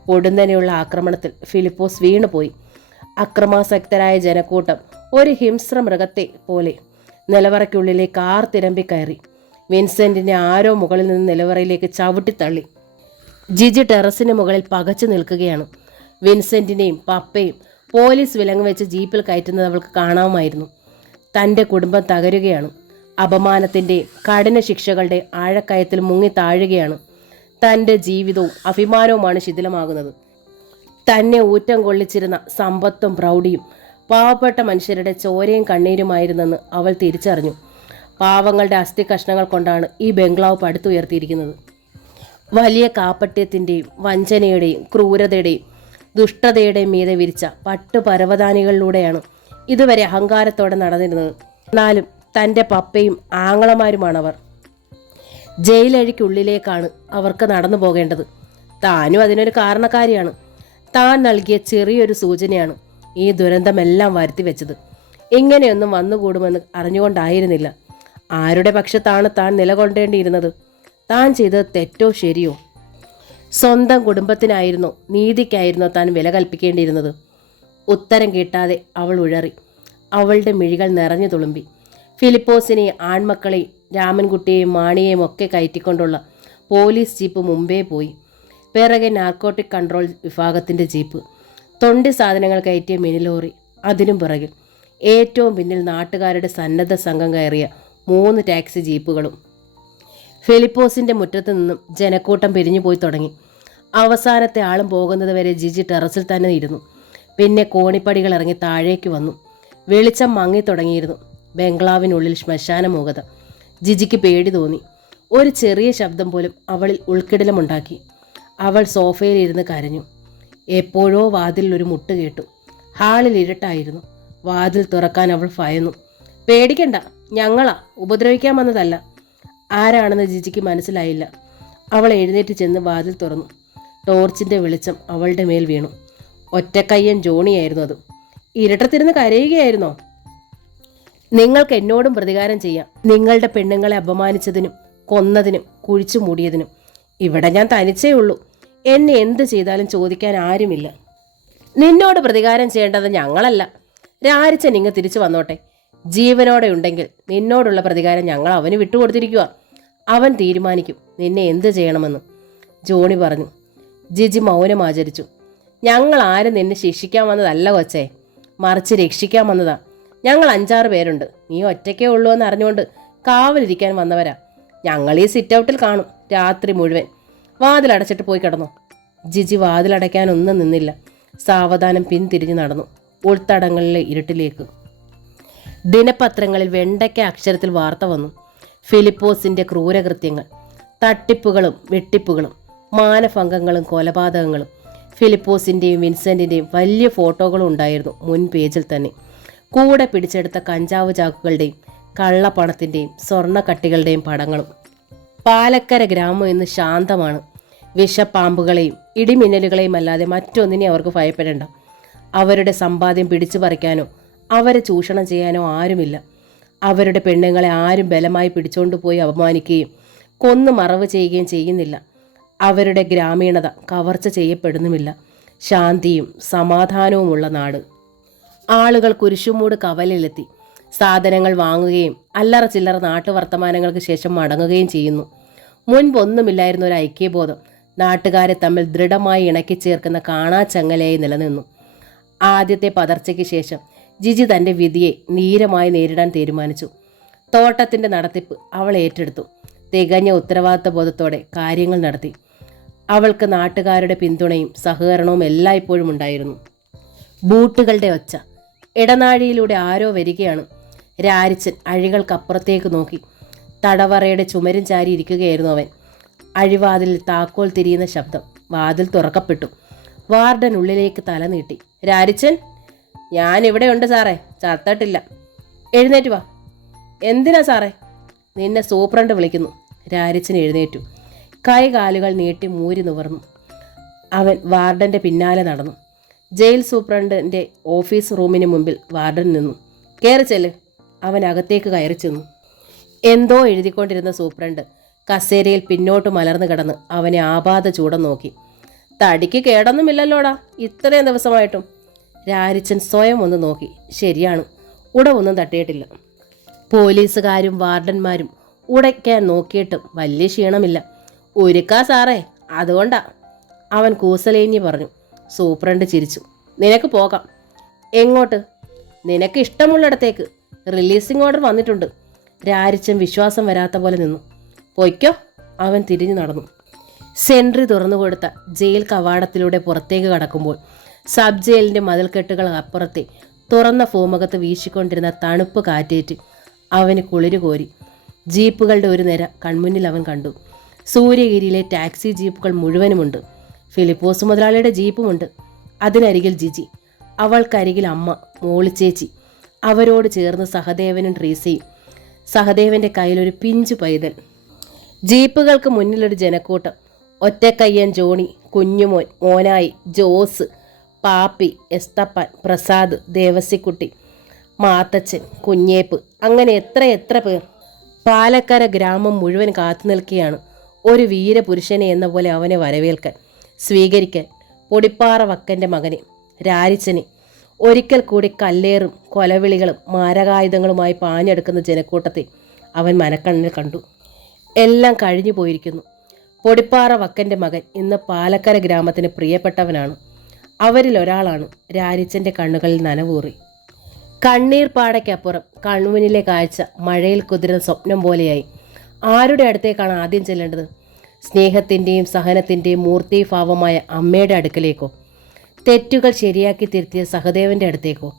പൊടുന്നനെയുള്ള ആക്രമണത്തിൽ ഫിലിപ്പോസ് വീണുപോയി. അക്രമാസക്തരായ ജനക്കൂട്ടം ഒരു ഹിംസ്ര മൃഗത്തെ പോലെ നിലവറയ്ക്കുള്ളിലേക്ക് ആർത്തിരമ്പി കയറി. വിൻസെന്റിനെ ആരോ മുകളിൽ നിന്ന് നിലവറയിലേക്ക് ചവിട്ടിത്തള്ളി. ജിജി ടെറസിന് മുകളിൽ പകച്ചു നിൽക്കുകയാണ്. വിൻസെന്റിനെയും പപ്പയും പോലീസ് വിലങ്ങ് വെച്ച് ജീപ്പിൽ കയറ്റുന്നത് അവൾക്ക് കാണാമായിരുന്നു. തൻ്റെ കുടുംബം തകരുകയാണ്. അപമാനത്തിൻ്റെയും കഠിന ശിക്ഷകളുടെ ആഴക്കയത്തിൽ മുങ്ങി താഴുകയാണ്. തൻ്റെ ജീവിതവും അഭിമാനവുമാണ് ശിഥിലമാകുന്നത്. തന്നെ ഊറ്റം കൊള്ളിച്ചിരുന്ന സമ്പത്തും പ്രൗഢിയും പാവപ്പെട്ട മനുഷ്യരുടെ ചോരയും കണ്ണീരുമായിരുന്നെന്ന് അവൾ തിരിച്ചറിഞ്ഞു. പാവങ്ങളുടെ അസ്ഥി കഷ്ണങ്ങൾ കൊണ്ടാണ് ഈ ബംഗ്ലാവ് പടുത്തുയർത്തിയിരിക്കുന്നത്. വലിയ കാപ്പട്യത്തിൻ്റെയും വഞ്ചനയുടെയും ക്രൂരതയുടെയും ദുഷ്ടതയുടെയും മീതെ വിരിച്ച പട്ടുപരവതാനികളിലൂടെയാണ് ഇതുവരെ അഹങ്കാരത്തോടെ നടന്നിരുന്നത്. എന്നാലും തൻ്റെ പപ്പയും ആങ്ങളമാരുമാണവർ. ജയിലഴിക്കുള്ളിലേക്കാണ് അവർക്ക് നടന്നു പോകേണ്ടത്. താനും അതിനൊരു കാരണക്കാരിയാണ്. താൻ നൽകിയ ചെറിയൊരു സൂചനയാണ് ഈ ദുരന്തമെല്ലാം വരുത്തി വെച്ചത്. ഇങ്ങനെയൊന്നും വന്നുകൂടുമെന്ന് അറിഞ്ഞുകൊണ്ടായിരുന്നില്ല. ആരുടെ പക്ഷത്താണ് താൻ നിലകൊണ്ടേണ്ടിയിരുന്നത്? താൻ ചെയ്തത് തെറ്റോ ശരിയോ? സ്വന്തം കുടുംബത്തിനായിരുന്നോ നീതിക്കായിരുന്നോ താൻ വില കൽപ്പിക്കേണ്ടിയിരുന്നത്? ഉത്തരം കിട്ടാതെ അവൾ ഉഴറി. അവളുടെ മിഴികൾ നിറഞ്ഞു തുളുമ്പി. ഫിലിപ്പോസിനെയും ആൺമക്കളെയും രാമൻകുട്ടിയെയും മാണിയെയും ഒക്കെ കയറ്റിക്കൊണ്ടുള്ള പോലീസ് ജീപ്പ് മുമ്പേ പോയി. പിറകെ നാർക്കോട്ടിക് കൺട്രോൾ വിഭാഗത്തിൻ്റെ ജീപ്പ്, തൊണ്ടി സാധനങ്ങൾ കയറ്റിയ മിനി ലോറി, അതിനും പിറകിൽ ഏറ്റവും പിന്നിൽ നാട്ടുകാരുടെ സന്നദ്ധ സംഘം കയറിയ 3 ടാക്സി ജീപ്പുകളും. ഫിലിപ്പോസിൻ്റെ മുറ്റത്ത് നിന്നും ജനക്കൂട്ടം പിരിഞ്ഞു പോയി തുടങ്ങി. അവസാനത്തെ ആളും പോകുന്നത് വരെ ജിജി ടെറസിൽ തന്നെ ഇരുന്നു. പിന്നെ കോണിപ്പടികൾ ഇറങ്ങി താഴേക്ക് വന്നു. വെളിച്ചം മങ്ങി തുടങ്ങിയിരുന്നു. ബംഗ്ലാവിനുള്ളിൽ ശ്മശാന മൂകത. ജിജിക്ക് പേടി തോന്നി. ഒരു ചെറിയ ശബ്ദം പോലും അവളിൽ ഉൾക്കിടലമുണ്ടാക്കി. അവൾ സോഫയിലിരുന്ന് കരഞ്ഞു. എപ്പോഴോ വാതിലിൽ ഒരു മുട്ട് കേട്ടു. ഹാളിൽ ഇരുട്ടായിരുന്നു. വാതിൽ തുറക്കാൻ അവൾ ഭയന്നു. പേടിക്കണ്ട, ഞങ്ങളാ, ഉപദ്രവിക്കാൻ വന്നതല്ല. ആരാണെന്ന് ജിജിക്ക് മനസ്സിലായില്ല. അവൾ എഴുന്നേറ്റ് ചെന്ന് വാതിൽ തുറന്നു. ടോർച്ചിൻ്റെ വെളിച്ചം അവളുടെ മേൽ വീണു. ഒറ്റക്കയ്യൻ ജോണിയായിരുന്നു അത്. ഇരുട്ടത്തിരുന്ന് കരയുകയായിരുന്നോ? നിങ്ങൾക്ക് എന്നോടും പ്രതികാരം ചെയ്യാം. നിങ്ങളുടെ പെണ്ണുങ്ങളെ അപമാനിച്ചതിനും കൊന്നതിനും കുഴിച്ചു മൂടിയതിനും. ഇവിടെ ഞാൻ തനിച്ചേ ഉള്ളൂ. എന്നെ എന്ത് ചെയ്താലും ചോദിക്കാൻ ആരുമില്ല. നിന്നോട് പ്രതികാരം ചെയ്യേണ്ടത് ഞങ്ങളല്ല. രാരിച്ചൻ ഇങ്ങ് തിരിച്ചു വന്നോട്ടെ. ജീവനോടെ ഉണ്ടെങ്കിൽ നിന്നോടുള്ള പ്രതികാരം ഞങ്ങൾ അവന് വിട്ടുകൊടുത്തിരിക്കുക. അവൻ തീരുമാനിക്കും നിന്നെ എന്ത് ചെയ്യണമെന്ന്, ജോണി പറഞ്ഞു. ജിജി മൗനം ആചരിച്ചു. ഞങ്ങൾ ആരും നിന്നെ ശിക്ഷിക്കാൻ വന്നതല്ല കൊച്ചേ, മറിച്ച് രക്ഷിക്കാൻ വന്നതാ. ഞങ്ങൾ 5-6 പേരുണ്ട്. നീ ഒറ്റയ്ക്കേ ഉള്ളൂ എന്ന് അറിഞ്ഞുകൊണ്ട് കാവലിരിക്കാൻ വന്നവരാ. ഞങ്ങൾ ഈ സിറ്റ് ഔട്ടിൽ കാണും രാത്രി മുഴുവൻ. വാതിലടച്ചിട്ട് പോയി കിടന്നു. ജിജി വാതിലടയ്ക്കാനൊന്നും നിന്നില്ല. സാവധാനം പിന്തിരിഞ്ഞു നടന്നു ഉൾത്തടങ്ങളിലെ ഇരുട്ടിലേക്ക്. ദിനപത്രങ്ങളിൽ വെണ്ടയ്ക്ക അക്ഷരത്തിൽ വാർത്ത വന്നു. ഫിലിപ്പോസിൻ്റെ ക്രൂരകൃത്യങ്ങൾ, തട്ടിപ്പുകളും വെട്ടിപ്പുകളും, മാനഭംഗങ്ങളും കൊലപാതകങ്ങളും. ഫിലിപ്പോസിൻ്റെയും വിൻസെൻറ്റിൻ്റെയും വലിയ ഫോട്ടോകളും ഉണ്ടായിരുന്നു മുൻ പേജിൽ തന്നെ. കൂടെ പിടിച്ചെടുത്ത കഞ്ചാവ് ചാക്കുകളുടെയും കള്ളപ്പണത്തിൻ്റെയും സ്വർണ്ണക്കട്ടികളുടെയും പടങ്ങളും. പാലക്കര ഗ്രാമം ഇന്ന് ശാന്തമാണ്. വിഷപ്പാമ്പുകളെയും ഇടിമിന്നലുകളെയും അല്ലാതെ മറ്റൊന്നിനെ അവർക്ക് ഭയപ്പെടേണ്ട. അവരുടെ സമ്പാദ്യം പിടിച്ചു പറിക്കാനോ അവരെ ചൂഷണം ചെയ്യാനോ ആരുമില്ല. അവരുടെ പെണ്ണുങ്ങളെ ആരും ബലമായി പിടിച്ചുകൊണ്ടുപോയി അപമാനിക്കുകയും കൊന്നു മറവ് ചെയ്യുകയും ചെയ്യുന്നില്ല. അവരുടെ ഗ്രാമീണത കവർച്ച ചെയ്യപ്പെടുന്നുമില്ല. ശാന്തിയും സമാധാനവുമുള്ള നാട്. ആളുകൾ കുരിശുമൂട് കവലിലെത്തി സാധനങ്ങൾ വാങ്ങുകയും അല്ലറ ചില്ലറ നാട്ടുവർത്തമാനങ്ങൾക്ക് ശേഷം മടങ്ങുകയും ചെയ്യുന്നു. മുൻപൊന്നുമില്ലായിരുന്ന ഒരു ഐക്യബോധം നാട്ടുകാരെ തമ്മിൽ ദൃഢമായി ഇണക്കിച്ചേർക്കുന്ന കാണാച്ചങ്ങലയായി നിലനിന്നു. ആദ്യത്തെ പതർച്ചയ്ക്ക് ശേഷം ജിജി തൻ്റെ വിധിയെ ധീരമായി നേരിടാൻ തീരുമാനിച്ചു. തോട്ടത്തിൻ്റെ നടത്തിപ്പ് അവൾ ഏറ്റെടുത്തു. തികഞ്ഞ ഉത്തരവാദിത്ത ബോധത്തോടെ കാര്യങ്ങൾ നടത്തി. അവൾക്ക് നാട്ടുകാരുടെ പിന്തുണയും സഹകരണവും എല്ലായ്പ്പോഴും ഉണ്ടായിരുന്നു. ബൂട്ടുകളുടെ ഒച്ച. ഇടനാഴിയിലൂടെ ആരോ വരികയാണ്. രാരിച്ചൻ അഴികൾക്കപ്പുറത്തേക്ക് നോക്കി. തടവറയുടെ ചുമരും ചാരി ഇരിക്കുകയായിരുന്നു അവൻ. അഴിവാതിലിൽ താക്കോൽ തിരിയുന്ന ശബ്ദം. വാതിൽ തുറക്കപ്പെട്ടു. വാർഡൻ ഉള്ളിലേക്ക് തല നീട്ടി. രാരിച്ചൻ, ഞാൻ ഇവിടെ ഉണ്ട് സാറേ, ചത്തിട്ടില്ല. എഴുന്നേറ്റ് വാ. എന്തിനാ സാറേ? നിന്നെ സൂപ്രണ്ട് വിളിക്കുന്നു. രാരിച്ചൻ എഴുന്നേറ്റു. കൈകാലുകൾ നീട്ടി മൂരി നിവർന്നു. അവൻ വാർഡൻ്റെ പിന്നാലെ നടന്നു. ജയിൽ സൂപ്രണ്ടിൻ്റെ ഓഫീസ് റൂമിന് മുമ്പിൽ വാർഡൻ നിന്നു. കയറി ചെല്ല്. അവൻ അകത്തേക്ക് കയറി ചെന്നു. എന്തോ എഴുതിക്കൊണ്ടിരുന്ന സൂപ്രണ്ട് കസേരയിൽ പിന്നോട്ട് മലർന്നു കിടന്ന് അവനെ ആപാത ചൂടം നോക്കി. തടിക്ക് കേടൊന്നുമില്ലല്ലോടാ ഇത്രയും ദിവസമായിട്ടും. രാരിച്ചൻ സ്വയം ഒന്ന് നോക്കി. ശരിയാണ്, ഉടവൊന്നും തട്ടിയിട്ടില്ല. പോലീസുകാരും വാർഡന്മാരും ഉടയ്ക്കാൻ നോക്കിയിട്ടും വലിയ ക്ഷീണമില്ല. ഒരുക്കാ സാറേ, അതുകൊണ്ടാ, അവൻ കൂസലേഞ്ഞി പറഞ്ഞു. സൂപ്രണ്ട് ചിരിച്ചു. നിനക്ക് പോകാം. എങ്ങോട്ട്? നിനക്ക് ഇഷ്ടമുള്ളിടത്തേക്ക്. റിലീസിംഗ് ഓർഡർ വന്നിട്ടുണ്ട്. രാരിച്ചൻ വിശ്വാസം വരാത്ത പോലെ നിന്നു. പൊയ്ക്കോ. അവൻ തിരിഞ്ഞു നടന്നു. സെൻട്രി തുറന്നുകൊടുത്ത ജയിൽ കവാടത്തിലൂടെ പുറത്തേക്ക് കടക്കുമ്പോൾ സബ് ജയിലിൻ്റെ മതിൽക്കെട്ടുകൾ അപ്പുറത്തെ തുറന്ന ഭൂമുഖത്ത് വീശിക്കൊണ്ടിരുന്ന തണുപ്പ് കാറ്റേറ്റ് അവന് കുളിര് കോരി. ജീപ്പുകളുടെ ഒരു നിര കൺമുന്നിൽ അവൻ കണ്ടു. സൂര്യഗിരിയിലെ ടാക്സി ജീപ്പുകൾ മുഴുവനുമുണ്ട്. ഫിലിപ്പോസ് മുതലാളിയുടെ ജീപ്പുമുണ്ട്. അതിനരികിൽ ജിജി, അവൾക്കരികിൽ അമ്മ, മോളിച്ചേച്ചി, അവരോട് ചേർന്ന് സഹദേവനും ട്രീസയും. സഹദേവൻ്റെ കയ്യിലൊരു പിഞ്ചു പൈതൽ. ജീപ്പുകൾക്ക് മുന്നിലൊരു ജനക്കൂട്ടം. ഒറ്റക്കയ്യൻ ജോണി, കുഞ്ഞുമോൻ, മോനായി, ജോസ്, പാപ്പി, എസ്തപ്പൻ, പ്രസാദ്, ദേവസിക്കുട്ടി, മാത്തച്ഛൻ, കുഞ്ഞേപ്പ്, അങ്ങനെ എത്ര പേർ. പാലക്കര ഗ്രാമം മുഴുവൻ കാത്തു നിൽക്കുകയാണ് ഒരു വീരപുരുഷനെ എന്ന പോലെ അവനെ വരവേൽക്കാൻ, സ്വീകരിക്കാൻ. പൊടിപ്പാറ വക്കൻ്റെ മകനെ, രാരിച്ചനെ. ഒരിക്കൽ കൂടി കല്ലേറും കൊലവിളികളും മാരകായുധങ്ങളുമായി പാഞ്ഞെടുക്കുന്ന ജനക്കൂട്ടത്തെ അവൻ മനക്കണ്ണിൽ കണ്ടു. എല്ലാം കഴിഞ്ഞു പോയിരിക്കുന്നു. പൊടിപ്പാറ വക്കൻ്റെ മകൻ ഇന്ന് പാലക്കര ഗ്രാമത്തിന് പ്രിയപ്പെട്ടവനാണ്. അവരിൽ ഒരാളാണ്. രാരിച്ചൻ്റെ കണ്ണുകളിൽ നനവൂറി. കണ്ണീർ പാടയ്ക്കപ്പുറം കൺമുന്നിലെ കാഴ്ച മഴയിൽ കുതിരുന്ന സ്വപ്നം പോലെയായി. ആരുടെ അടുത്തേക്കാണ് ആദ്യം ചെല്ലേണ്ടത്? സ്നേഹത്തിൻ്റെയും സഹനത്തിൻ്റെയും മൂർത്തീഭാവമായ അമ്മയുടെ അടുക്കലേക്കോ? തെറ്റുകൾ ശരിയാക്കി തിരുത്തിയ സഹദേവൻ്റെ അടുത്തേക്കോ?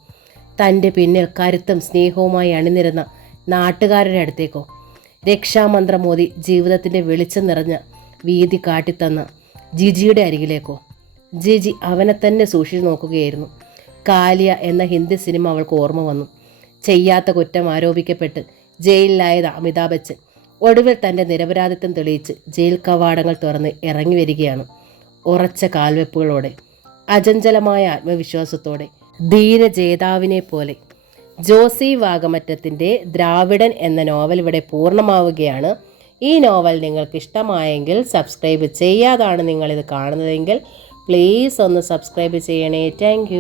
തൻ്റെ പിന്നിൽ കരുത്തും സ്നേഹവുമായി അണിനിരുന്ന നാട്ടുകാരുടെ അടുത്തേക്കോ? രക്ഷാമന്ത്രം മോദി ജീവിതത്തിൻ്റെ വെളിച്ചം നിറഞ്ഞ വീതി കാട്ടിത്തന്ന ജിജിയുടെ അരികിലേക്കോ? ജിജി അവനെ തന്നെ സൂക്ഷിച്ചു നോക്കുകയായിരുന്നു. കാലിയ എന്ന ഹിന്ദി സിനിമ അവൾക്ക് ഓർമ്മ വന്നു. ചെയ്യാത്ത കുറ്റം ആരോപിക്കപ്പെട്ട് ജയിലിലായത് അമിതാഭ് ബച്ചൻ ഒടുവിൽ തൻ്റെ നിരപരാധിത്വം തെളിയിച്ച് ജയിൽ കവാടങ്ങൾ തുറന്ന് ഇറങ്ങി വരികയാണ്. ഉറച്ച കാൽവെപ്പുകളോടെ, അചഞ്ചലമായ ആത്മവിശ്വാസത്തോടെ, ധീരജേതാവിനെ പോലെ. ജോസി വാഗമറ്റത്തിൻ്റെ ദ്രാവിഡൻ എന്ന നോവൽ ഇവിടെ പൂർണ്ണമാവുകയാണ്. ഈ നോവൽ നിങ്ങൾക്ക് ഇഷ്ടമായെങ്കിൽ സബ്സ്ക്രൈബ് ചെയ്യാതാണ് നിങ്ങളിത് കാണുന്നതെങ്കിൽ പ്ലീസ് ഒന്ന് സബ്സ്ക്രൈബ് ചെയ്യണേ. താങ്ക്